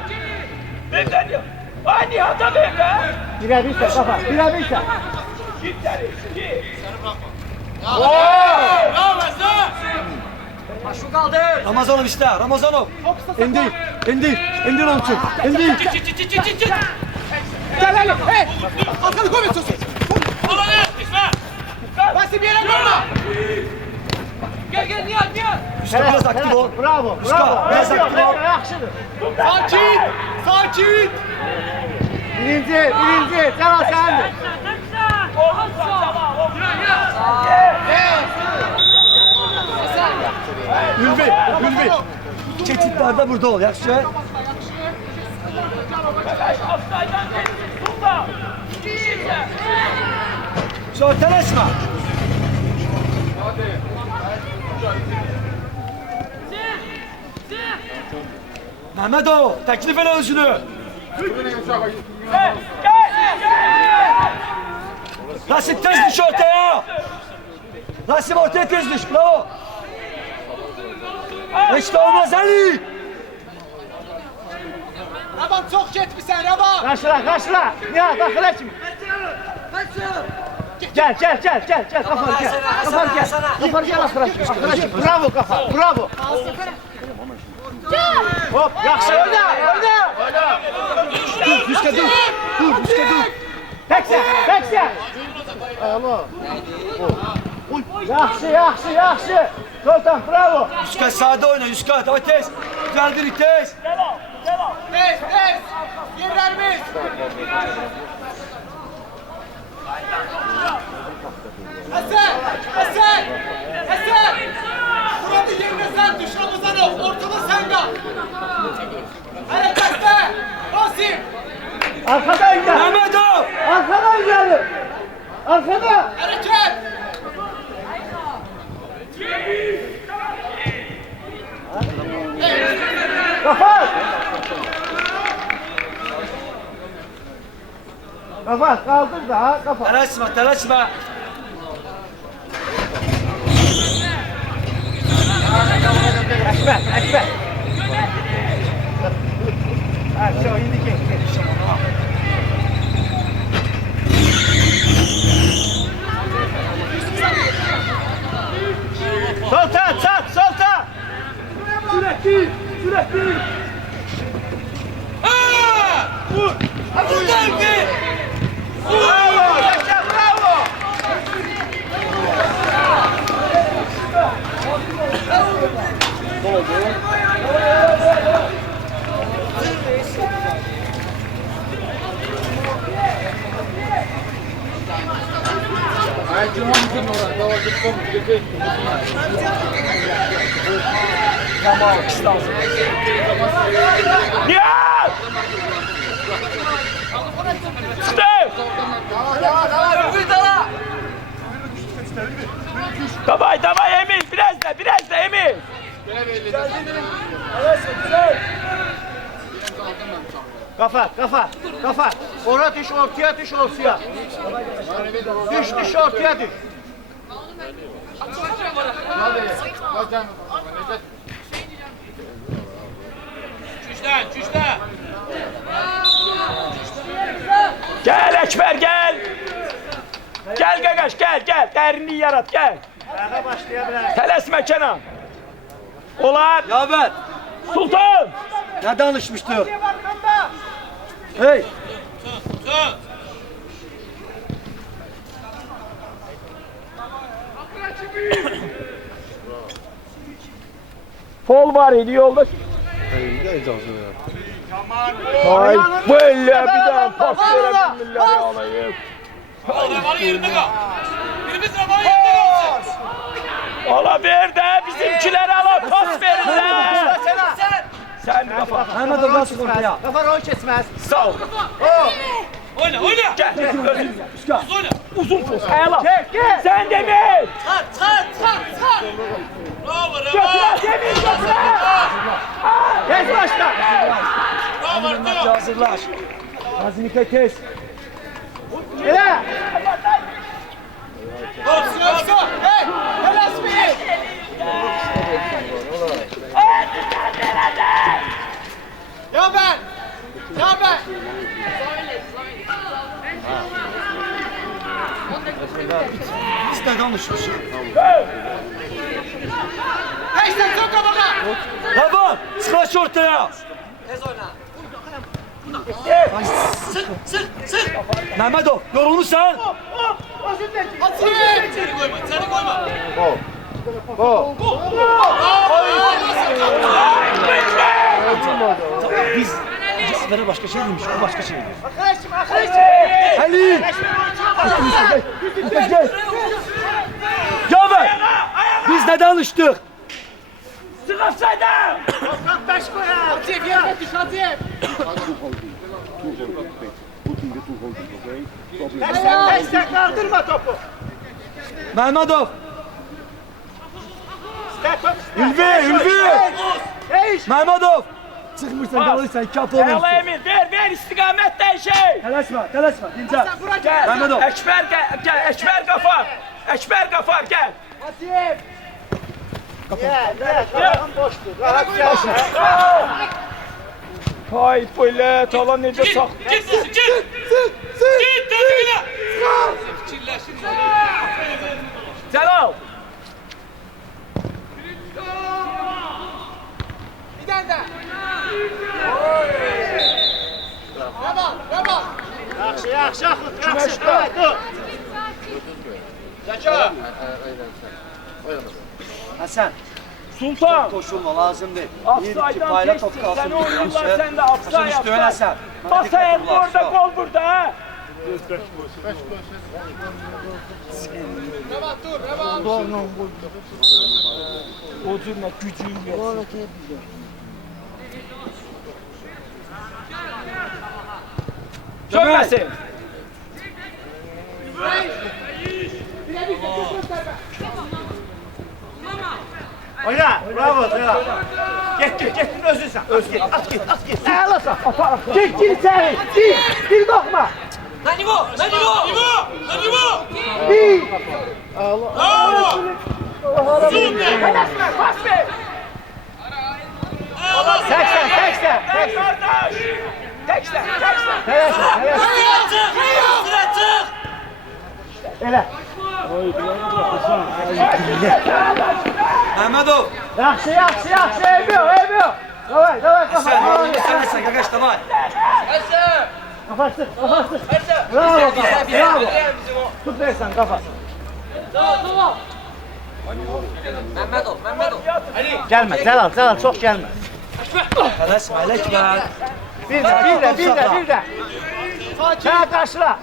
Birden ya. Ay Nihat'a ver be. Birebirse kafa, birebirse. Git seni. Git. Şu kaldı. Ramazanov işte, Ramazanov. İndir onu çık. İndir. Gel hele. Hey. Hakan'ı koy istiyorsun. Basim yere koyma. Gel Nihat. Üstad biraz aktif ol. Bravo. Üstad biraz aktif ol. Yaxşıdır. Sakin. Birinci. Cana səndir. Ülvi. Çetinlerde burada ol, yaxşı. Sonra telaşma. Mehmetov, teklif ele özünü. Rasim tez düş ortaya. Rasim ortaya tez düş, bravo. İşte olmaz Ali. Raban çok getmişsən Raban. Qaşla. Nihat, daxilə kimi. Gel. Qafar gel. Qafar gel axıra kimi. Bravo Qafar, bravo. Hop, yaxşı. Oyna. Üstad dur. Təksə. Yaxşı. Sultan, bravo. Üskad sağda oyna, Üskad. O tez. Geldir tez. Tez. Yerlerimiz. Hasan. Burada yerine sen düş Ramazanov. Ortada sen kal. Harekette. Basim. Arkadan gel. Mehmetov. Arkadan gel. Arkada. Hareket. Qafar. Qafar, kaldır da ha Qafar. Telaşma. Ekber. Ha, şu indi geç. Sultan, Sultan. Sürekli. Bravo, Yaşar, bravo. Nihat! Step! Давай, Emil, biraz da Emil. Qafar. Ora düş, ortaya düş. Düş, ortaya düş. Çüşte. Gel Ekber gel. Gel Gagaş gel. Derinliği yarat gel. Ayağa başlayabiliriz. Tələsmə Kenan. Olar. Yaver. Sultan. Ne danışmıştık? Hey. Fol var idi yolda. Ay böyle bir daha pas verebilirler alayım. Raban'ın yerinde kal. Birimiz Raban'ın yerinde kalsın. Ola ver de bizimkiler ala pas verirler. Sen kafa. Mehmetov nasıl ortaya? Qafar o keçməz. Sağ ol. Oyna. Gel. Oyna. Uzun pas. Ayala. Gel. Sen Demir. Çat. Bravo Götür Raban. Demir götür. Gez başla. Bravo Artur. Hazırlaş. Azmike tez. Elə. Olsun. Hey. Helas bir. Ya ben. Biz ne danışmışız? Eşler çok kabağa. Tamam, sıkış ortaya. Mehmetov, yorulmuşsan. Biz sizlere başka şey demiş, o başka şey diyor. Ali! Cafer! Biz ne danıştık? Sıkışsaydım! Hacı yerine düş hacı. Destek kaldırma topu. Mehmetov! Ülvi! Mehmetov! Çıkmışsan kalırsan kapı Ela olursun. Emin ver istikamet değişey. Telaşma, dince. Gel. Mehmetov. Gel. Ekber Gafar. Ekber Gafar gel. Gel, kafan boştur. Rahat gel. Hay böyle talan necə sağ. Celal. Bir tane daha. Bravo. Yaxşı, yaxşı. Dur. Hasan, Sultan. koşulma lazım değil. Bir iki Afsaydan payla geçtin. top kalsın. Sen oynuyorlar sen de afsay Hasan üstü Hasan. Bas ayağını orada gol burada ha. O cümle gücün gelsin. Çökmesin. Oyna, bravo ya. Get özün sen. Öz git, at git. Ağlasa. Gir içeri. Gir bakma. Nanivo! Pas ver. 80. Kardeş. Teksten. Elə. Mehmetov. Yaxşı. Eybi yok. Davay, Hasan, kafa. yorulmuşsan Hasan, gagaş davay. Kafası. Bravo. Tut versen kafası. Mehmetov. Gelme, Celal çok gelme. Telaşma, elekme. Bir de. Sen karşıla.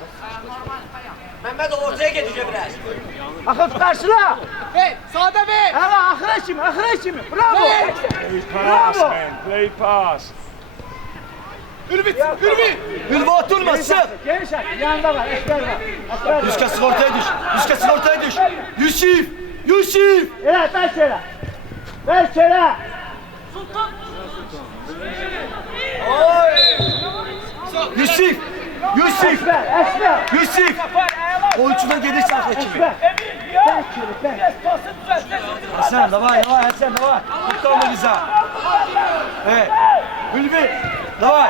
Mehmetov ortaya geçecek biraz. Akıl karşıla. Hey, sağda be. Hala ahıra kimi. Bravo. Bravo. Play pass. Ülvi. Ülvi oturma, sık. Geniş at. Yanında var. Eşber var. Yüzkası ortaya düş. Yusuf. Elə, ver şöyle. Yusuf. Eşber. Oyuncudan gelirse akla kimi. Eşber. Ben. Pası düzeltsin. Hasan, davay. Hasan, davay. Tuttu onu bize. Evet. Ülvi. Davay.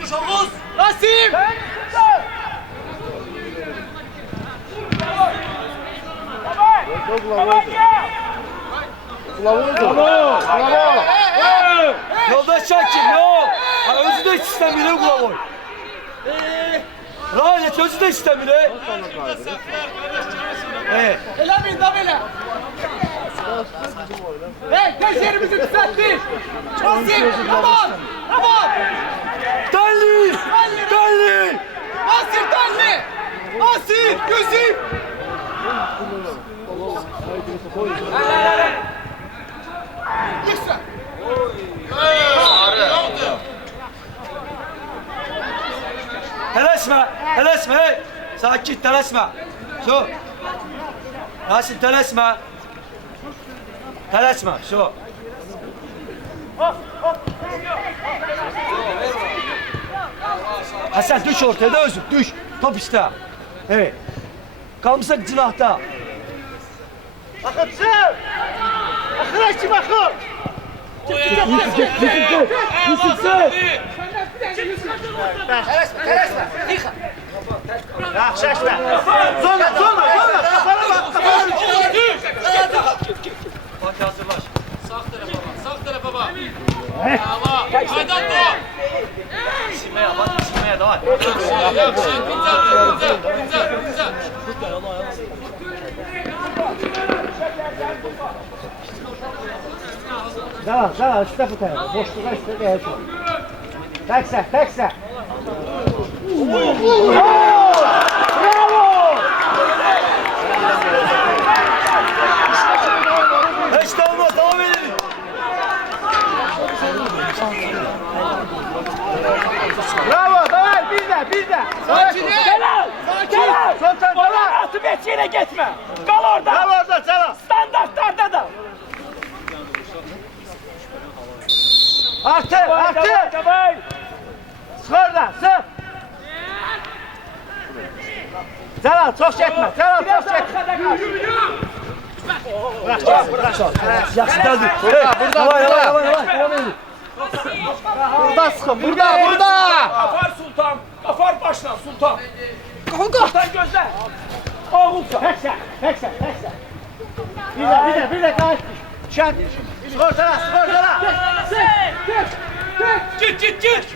Düş Oğuz! Rasim. Yoldaş Şakir, no. Özü de istemiyor Gulaboy. Rahat özü de istemiyor. Evet. Elamin da böyle. Hey, geç yerimizi düzelttik. Rasim, tamam. Dalli! Rasim, Yusuf. Lütfen. Telaşma, hey. Sakin, telaşma. Şu. Rasim, telaşma. Şu. Hasan düş ortaya da özür, düş. Top işte. Evet. Kalmışsak cinahta. Bakın çık. Akıra kim akır? Teresme. Yaxşı əşmə. Sonra. Kafana bak. Bak hazırlaş. Sağ tarafa bak. Bravo. Haydan Doğan. İşimeye bak, işimeye de var. Yaxşı. Güzel. Zala, üstə bu tarafa. Boşluğa üstə gəlsin. Təksə. Hiç de olmaz, devam edelim. Bravo, davay, bir de. Celal! Sultan, Onlar atıp hiç yere gitme. Kal orada. Kal orada, Celal. Standartlarda da. Artı. Davay. Sık oradan, sık. Celal, çok çekme. Yaxşı geldi. Burada. Davay. Devam edelim. Burada sıkın, burada. Kafar Sultan. Kafar başla Sultan. Sultan gözle. Oğulsa. Təksə. Bir de qayıt. Şərt. Sık ortala. Git.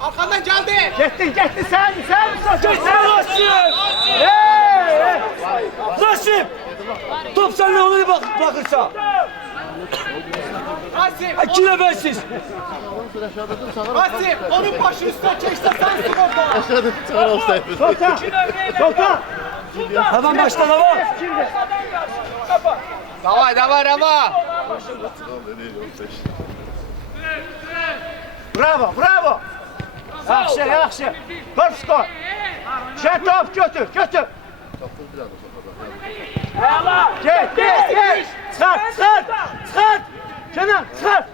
Arkandan geldi. Getdin, sen Nasip! Top seninle onu bakırsa. Rasim. İkine bensiz. Rasim. Onun başı üstüne çekse sensin orada. Sultan. Hemen başla devam. Давай. Bravo. Yaxşı. Top skor. Top götür. Gel. Çıkart. Kenan, çıkart.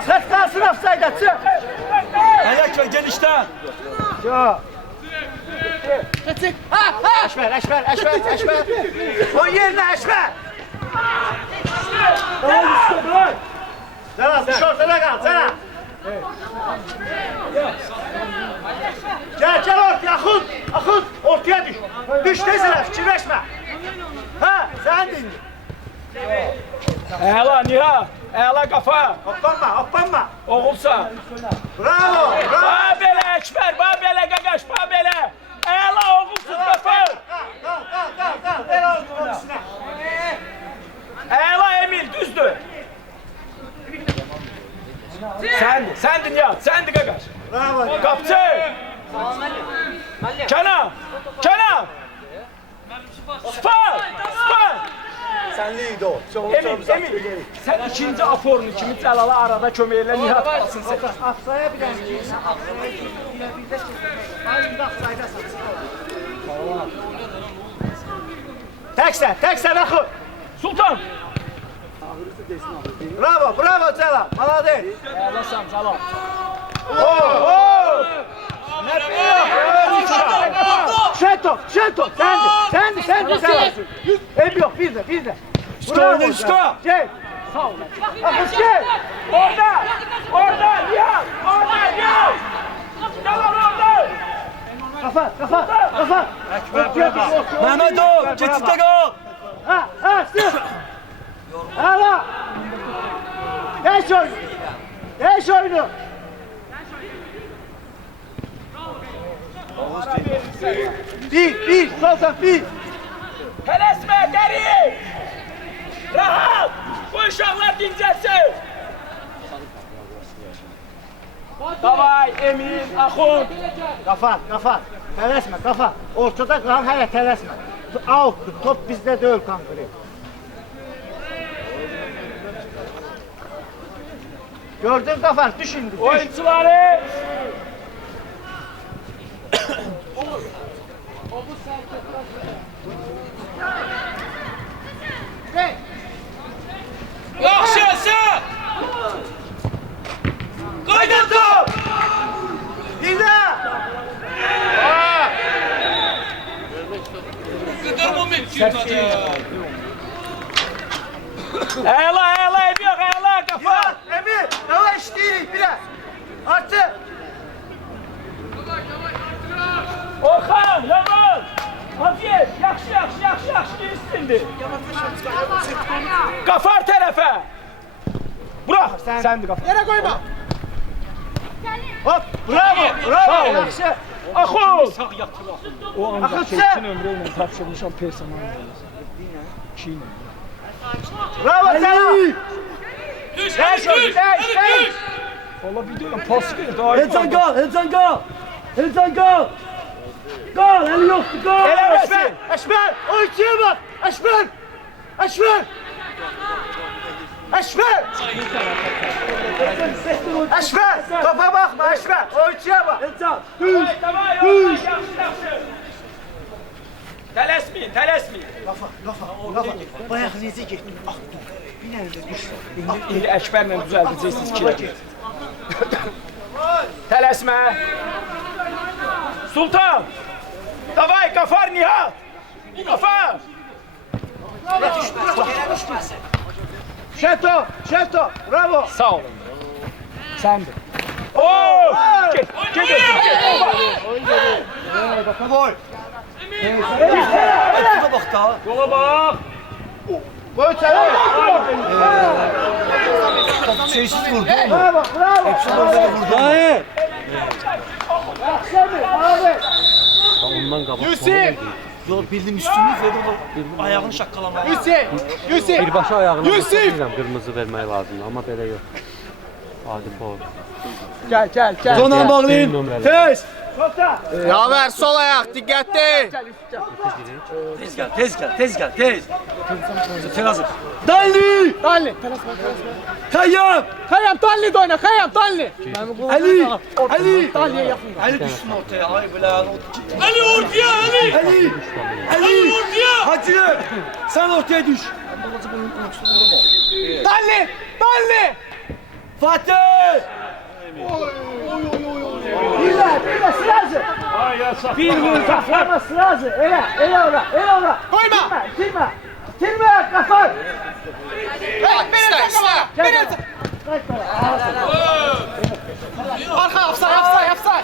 Çıkart kalsın offside'a, çık. Ayak ve genişten. Yok. Eşmer. O yerine Eşmer. Celal, düş ortada kal, Celal. Gel ortaya, Akut. Ortaya düş. Düş desene, fikirleşme. Sen dinle. Ela Nihat. Ela kafa. Hoppanma. Oğulsa. Bravo. Ba belə Ekber. Ba belə qaqaş. Ba belə. Ela oğulsuz kafa. Dal. Ver onun üstüne. Ela Emil düzdür. Sendin ya. Sendi qaqaş. Bravo. Kapçı. Kenan. Süper. Senliydi o. Emil. Sen ikinci aforunu kimi Cəlala arada köməklə Nihat qalsın sen. Afsaya bir dənə girsin. Təksən Akut. Sultan. Bravo Celal. Malades. Əlasan Cəlal. Şento. Sendi Celal. Em yok, bir de. Usta. Gel. Sağ ol. Akut gel. Orada Nihat. Cəlal orada. Kafa. Mehmetov, geçitte kal. Sık. Hala. Geç oyunu. Bir, Sultan bir. Tələsmə, geri. Rahat. Bu uşaqlar dincəlsin. Davay, Emin, Akut. Kafa. Tələsmə, kafa. Ortada qalan hələ tələsmə. Outdur, top bizdə deyil konkret. Gördün kafa, düş indi. Oyuncuları. Yaxşı. Bir de. Əla, ev yox, əla, Qafar. Emir, yavaş işleyirik biraz. Artık. Orxan, Yaman. Hacıyev, yaxşı, girisindi. Qafar tərəfə. Bura, səndir Qafar. Yere koyma. Hop, bravo, yaxşı. Axuz. O ancaq Axı, 2 nömrə ilə tapşırmışam personal. 2 ilə. Bravo sana. Düş, Değiş, düş, değiş. Valla bir dönüm pas verdi. Elcan gol, Elcan gol. Elcan gol. Gol, eli yoktu gol. Eşber, Eşber, o ikiye bak. Eşber, Eşber. Eşber. Eşber, topa bakma Eşber, o ikiye bak. Elcan. Tamam, yaxşı. Tələsməyin. Bayaq necə getdin? Bir nədə düş. İndi Əkbərlə düzəldəcəksiniz kiləri. Tələsmə. Sultan. Davay, Qafar, Nihat. Qafar. Şeto, bravo. Sağ olun. Səndir. Oo! Get. Gol. Bak da. Yola bax. Koy çabuk. Şeysiz vurdu mu? Bravo. Hepsini orada vurdu. Hayır. Abi. Ondan qabaq. Yusuf. Yok bildim üstünü verdi o ayağını şakkalamak. Yusuf. Birbaşa ayağına Yusuf! basıram, qırmızı vermək lazımdır, amma belə yox. Adi foul. Gel. Zonan bağlayın. Tez. Yaver sol ayak dikkatli. Tez gel. Sen hazır. Dalli. Dalli. Kayyam. Kayam Dalli de oyna. Kayam Dalli. Ali. Dalli'ye yakın. Ali düşsün ortaya. Ay bela. Ali ortaya, Ali. Ali. Ortaya. Hacı. Sen ortaya düş. Dalli. Fatih. Bir sırası. Bir gün Saklama sırası. Ele ora. Koyma. Girme kafan. Gel. Arka yapsay.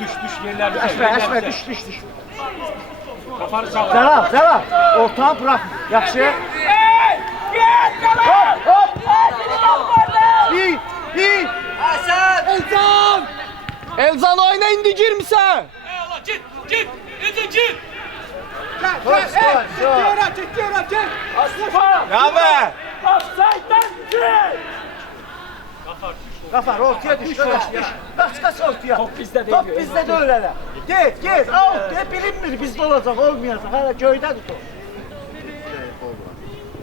Düş yerler. Eşme düş. Selam. Ortağı bırak. Yaxşı. Hop. Bir. Elzan oyna indi girmişsen. Allah, git. Git. Gel. Aslıfa. Yaver. Offside'dan çık. Kafar ortaya düş. Kaç ortaya. Top bizdə deyil. Top bizde de öyle. Git. Out de bilinmir bizde olacak olmayacak. Hala köyde tut.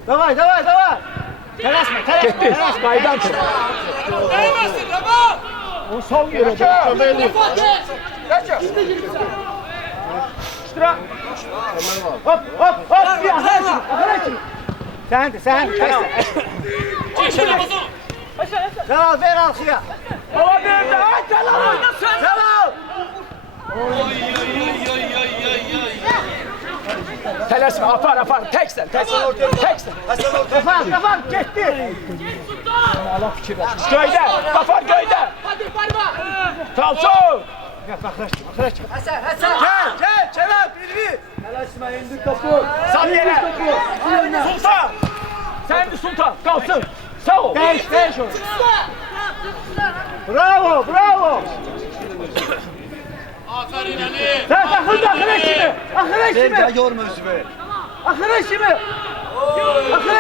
Davay. Telaşma. Getdi. Qaydan çık. Değmesin, tamam. O sol yere. Hop. Bir ahıra çık. Sen. Çek şunu Ramazan. Celal ver alkıya. Hava verdi. Ay Celal oynasın. Celal. Tələsmə, apar. Təksən. Kafan gitti. Allah fikirləşir. Göydə. Qafar göydə. Hadi parma. Talçov. Gel Celal bir. Telaşma indir topu. Sağ yerə. Sultan. Səndi Sultan. Qalsın. Sağ ol. Değiş onu. Bravo. Aferin Ali. Sen takıldı ahıra kimi. Gel yorma üzümü. Ahıra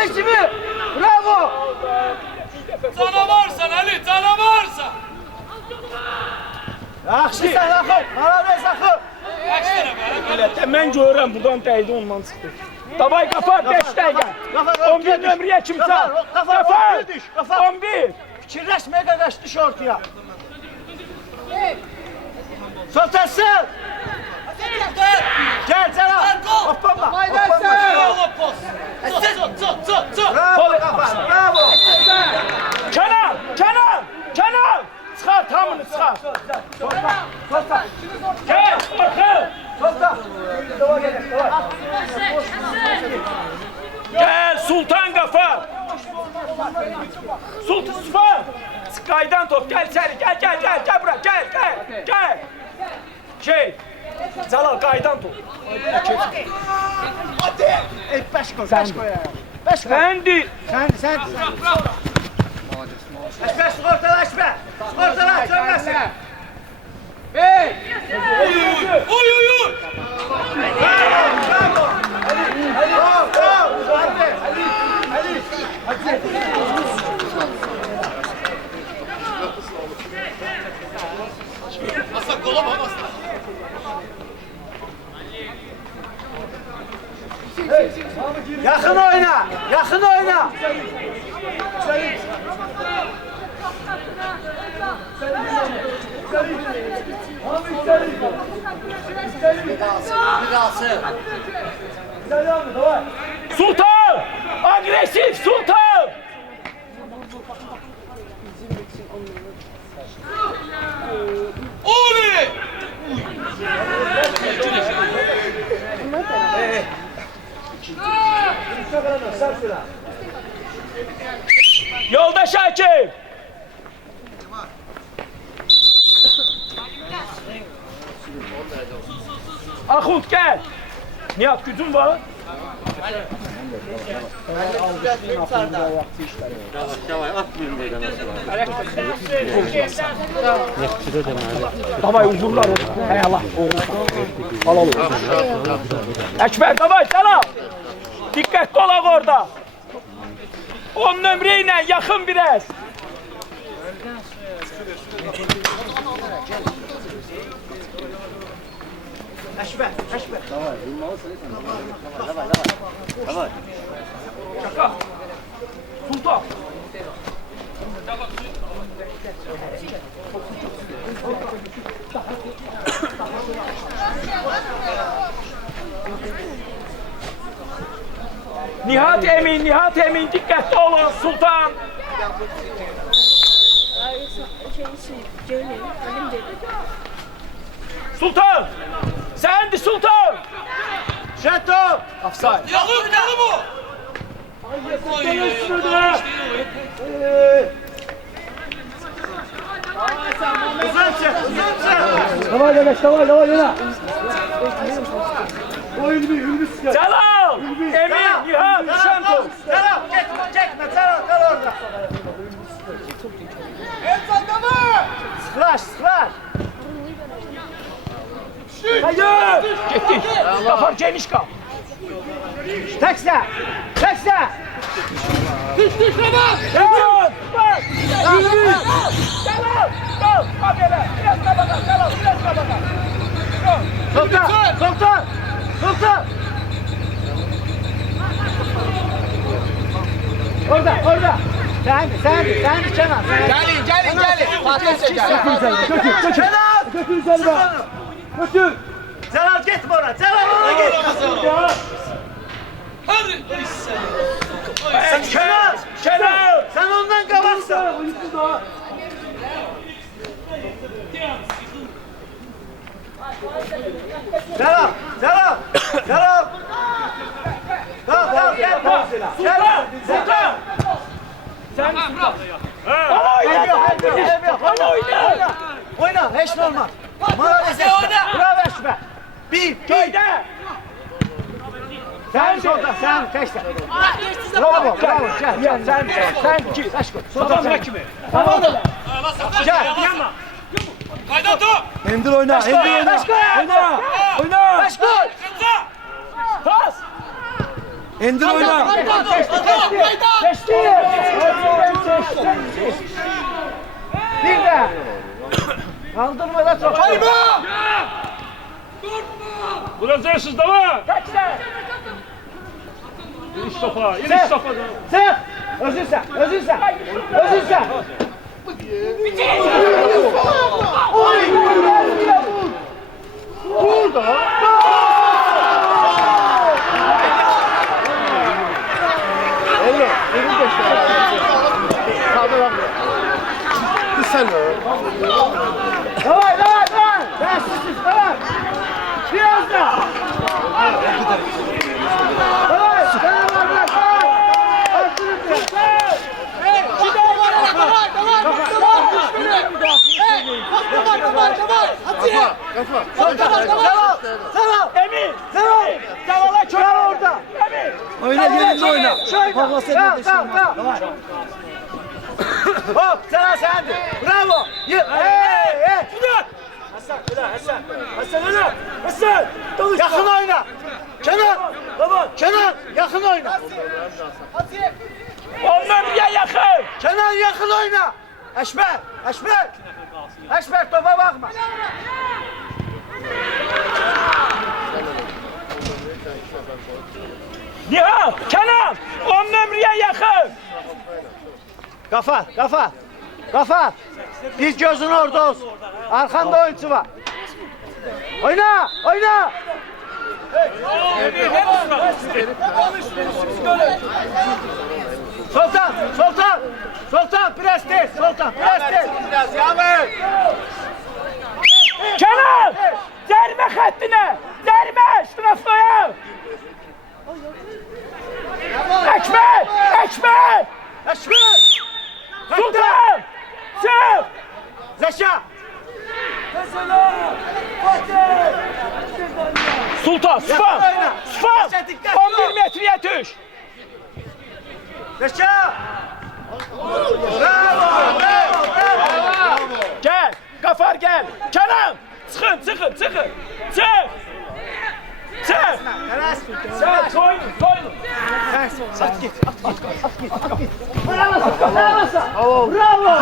kimi. Bravo. Canavarsan Ali, canavarsan. Yaxşı sen akıl. Malades akıl. Kaç tarafa? Millətə mən görürəm buradan dəydi ondan çıxdı. Davay Qafar 5 dəqiqə. 11 nömrəyə kimsə. Qafar ortaya düş. Qafar. 11. Fikirləşmə qardaş düş ortaya. Soltasın. Gel Celal. Hoppanma. Allah pos. Zıt. Bravo Qafar. Bravo. Kenan. Çıxart. Çıxart hamını çıxart. Gel Orxan. Gel Sultan Qafar. Sultan Süfan. Qaydan top gel içeri gel bura gel. Şey. Celal qaydan top. Beş koy. Səndi. Sen. Eşber sigortala eşber. Sigortala sönmesin. Uy. Aslan kola mı aslan? Yakın oyna. Sultan! Agresif Sultan! Oli! Yolda Şakir! Ahut gel! Nihat gücün var? Yavaş atmayın meydana. Yakçıda deməli. Davay uzunlar o. Hey Allah. Al. Ekber davay selam. Dikkatli ol orada. 10 nömreyle yakın biraz. Eşber. Şaka. Sultan. Nihat Emin dikkatli olun Sultan. Sultan. Sendi Sultan. Şeto. Offside. Yalı bu. Uzun çık. Давай, Demeç, давай, oyna. Celal. Emin, Nihat, Şento. Celal çekme. Celal kal orada. Sıklaş. Hayır. Gitti. Gafar geniş kal. Tekse. Celal. Bak. Yürü. Celal. Kal. Habere. Biraz kabadan. Celal. Biraz kabadan. Sultan. Orada. Sen Kenan. Gelin. Fatih gel. Götür üzerine. Götür. Celal gitme oraya. Celal oraya git. Hadi. Kenan. Sen ondan kabaksın. Celal. Tamam, gel. Sultan. Sen Sultan. Oyna, hiç olmaz. Morales oyna. Bravo Eşber. Bir. Sen keşke. Bravo. Gel. Sen iki. Tamam rakimi. Tamam. Gel. Kaydan top. Endir oyna. Oyna. Pas. Endir oyna. Bir de. Kaldırma da çok. Vuracaksınız da var. İniş topa. Sen. Özün sen. Burada. Davay, davay, davay. Dersiz, davay. Biraz da. Davay, davay, davay. Açın biraz. Emin! Zeval! Zeval'a kör orada! Emin! Oyna yerinde oyna. Baba sen de Tamam. Hop, sana sendir. Bravo! Hey, hey! Hasan, Hasan. Hasan öyle. Hasan! Yakın oyna. Kenan! Baba, Kenan yakın oyna. Ondan ya yakın. Kenan yakın oyna. Eşber, Eşber. Eşber topa bakma. Nihat, Kenan, 10 nömrəyə yakın. Kafa, kafa. Kafa. Bir gözün orada olsun. Arkanda oyuncu var. Oyna, oyna. Sultan, Sultan. Sultan, preste, Sultan, preste. Kenan, zərbə xəttinə, zərbə, ştraflaya. Ekber, Ekber. Eşber. Sultan, çık. Zeşa. Sultan, spam, spam. 11 metreye düş. Zeşa. Bravo, bravo, bravo. Gel, Qafar gel. Kenan, çıxın, çıxın, çıxın. Çık. Çık. Çık, soyun, soyun. At git, at git. Bravo, bravo.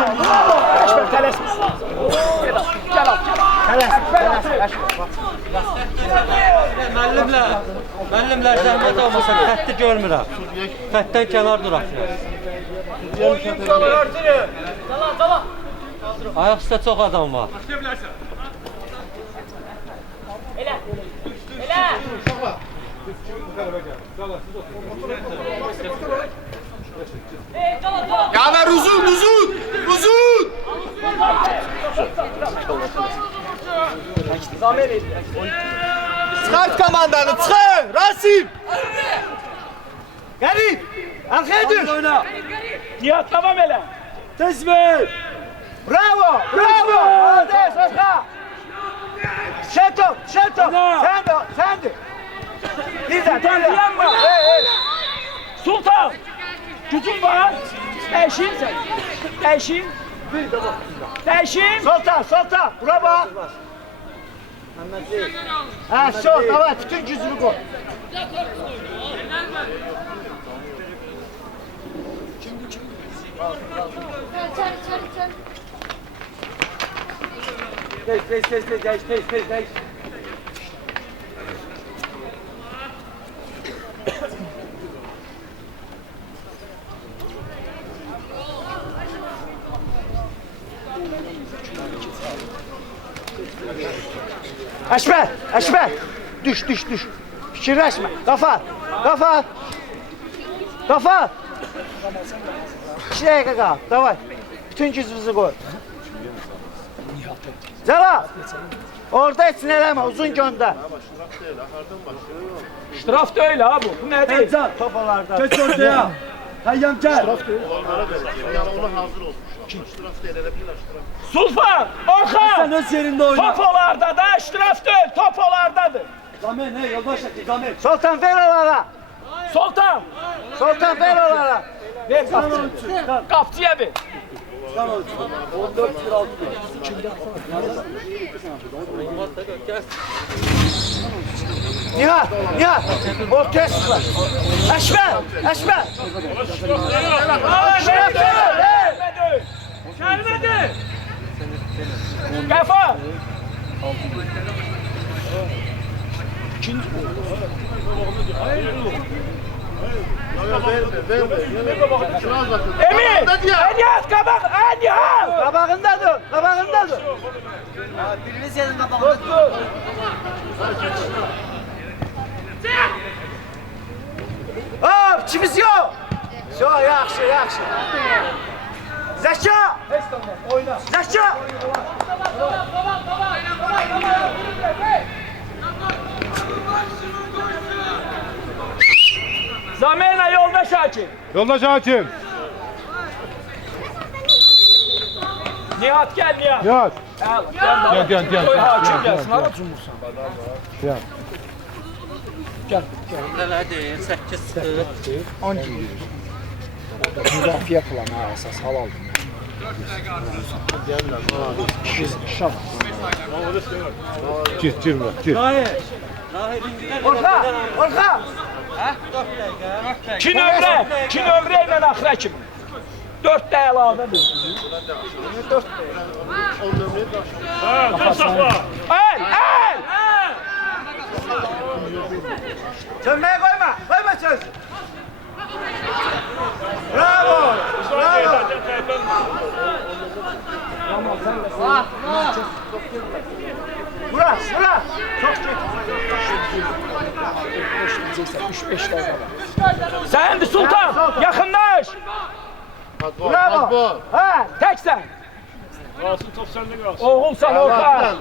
Eşber tələsməsin. Gel al, tələs. Müəllimlər zəhmət olmasa xətti görmürəm. Xəttdən kənar duraq. Ayaq üstə çox adam var. Ya ver uzun uzun. Uzun. Çıkart komandanı çıkar. Rasim. Garip. Arkaya düş. Nihat, devam elə. Tezmi. Bravo, bravo. Hadi, Soska. Şeto, Şeto. Sen de. Birden. Yanma. Hey. Sultan, gücün var. Dəyişin sən. Dəyişin. Dəyişin. Solta. Bura bak. Ha, sol, evet, bütün gücünü koy. Tez. Eşber. Düş. Fikirleşme. Kafa. 2 dakika kal. Davay. Bütün gücünüzü koy. Celal. Orada etsin eleme. Uzun gönder. Ştraf deyil ha bu. Bu nədir? Heyecan. Topalarda. Geç ortaya. Hayyam gel. Sultan, Sen Orxan. öz yerinde oyna. Topolarda da ştraf deyil, topolardadır. Zamen ne yoldaş Akil Zamen. Sultan ver onlara. Sultan, Sultan ver onlara. ver qapçıya. Qapçıya ver. Kan olsun. 14-1-6. Nihat. Ortaya sıklar. Eşber. Gəlmədi. Qəfar. Emin, Nihat qabaq, Nihat. Kabağında dur. Biriniz yerin kapağını. Hop, çimiz yok. Yaxşı. Zeşa. Oyna. Aşağı. Zamena yoldaş hakim. Yoldaş hakim. Nihat gel Nihat. Yat. Gel. Koy hakim gelsin. Hava cumhursan. Hadi 8 sıfır. Müdafiə planı ha, əsas halal. Girme. Gir. Orxa. İki nömrə ilə axıra kimi. 4 də əlavə bir. Əl! Çönməyə qoyma. Qoyma çöz. Bravo. Bura. Çok geç. 3-5 dəqiqə. Səndir Sultan, yaxınlaş. Bravo. Ha. Təksən. Oğulsan orta.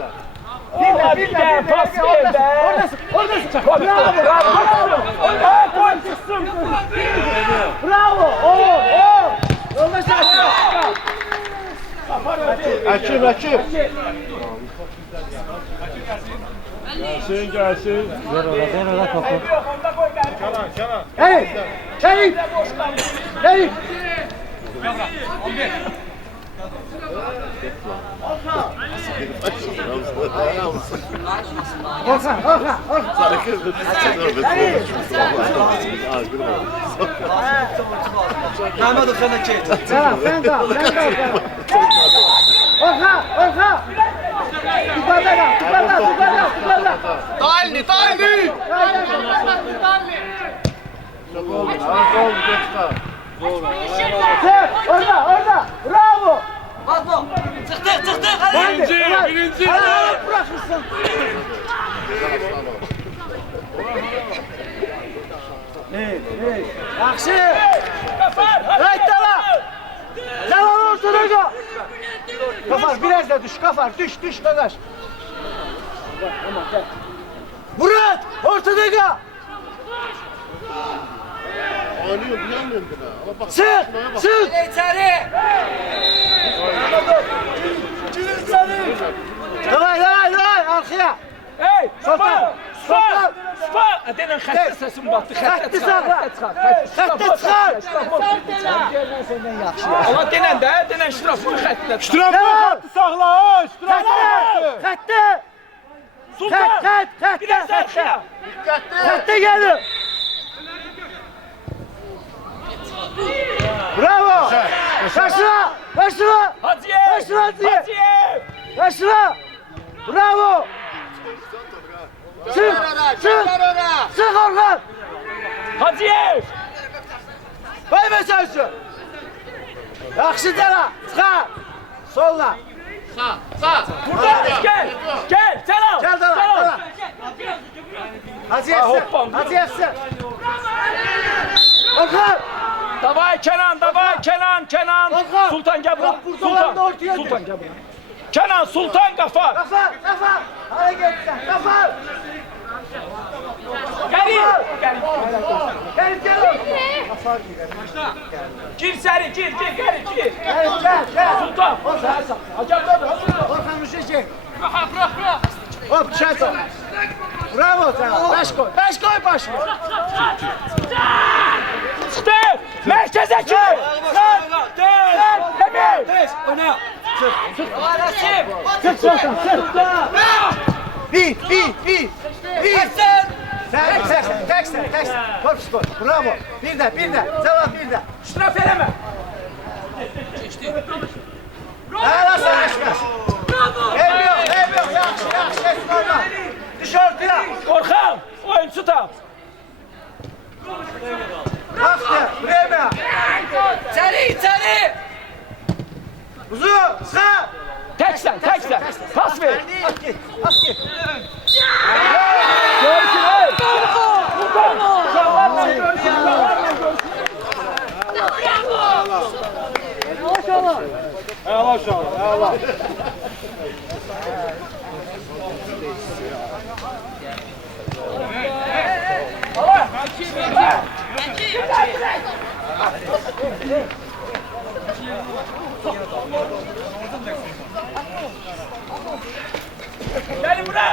Bir də pas ver də. Bravo. Yoldaş Rakip. Gelsin. Ver ola topu. Hey. Mehmet sen de geç. Sen de. Orxa. Yukarıda. Talni. Orada. Bravo. Çıktı. Hadi. Birinci. Bırakırsın. Yaxşı. Qaytdala. Cavan ortada. Kafar biraz da düş. Düş qardaş. Murat ortada kal. Sık. Davay arkaya. Hey, Sultan. Denən xəttə səsim batdı. Xətti saxla. Senden yaxşı. Allah denən ştrafın xəttlə. Xətti. Sultan, Xətt. bir də sərxəyə. Xəttə gəlir. Bravo. Başla. Hacıyev. Bravo. Sık Orhan. Hacıyev. Koyma sensin. Yaxşı cana. Çıkar. Solla. Burada gel. Selam. Gel cana. Hacıyevsin. Orhan. Davay Kenan. Orhan. Sultan gel bura. Sultan ortaya Sultan gel bura. Kenan, Sultan Gafar. Gafar. Hareket sen. Gafar. Gel. Gir seri, gir. Gel. Sultan. Orhan düşecek. Bırak. Hop düşersin. Bravo sana. Beş koy başına. Çıktı. Merkeze gir. Demir. Oyna. Çık. Bir. Teksen. Top skor. Bravo. Bir de. Cevap bir de. Ştraf eleme. Helal sana aşkına. Ev yok. Yaxşı. Eskorma. Düş ortaya. Orhan. Oyuncu tam. Kalktı. Buraya. İçeri. Uzun. Sağ. Teksen. Pas ver. At git. Görsün ey. Əla uşaqlar, əla. Gelin buraya.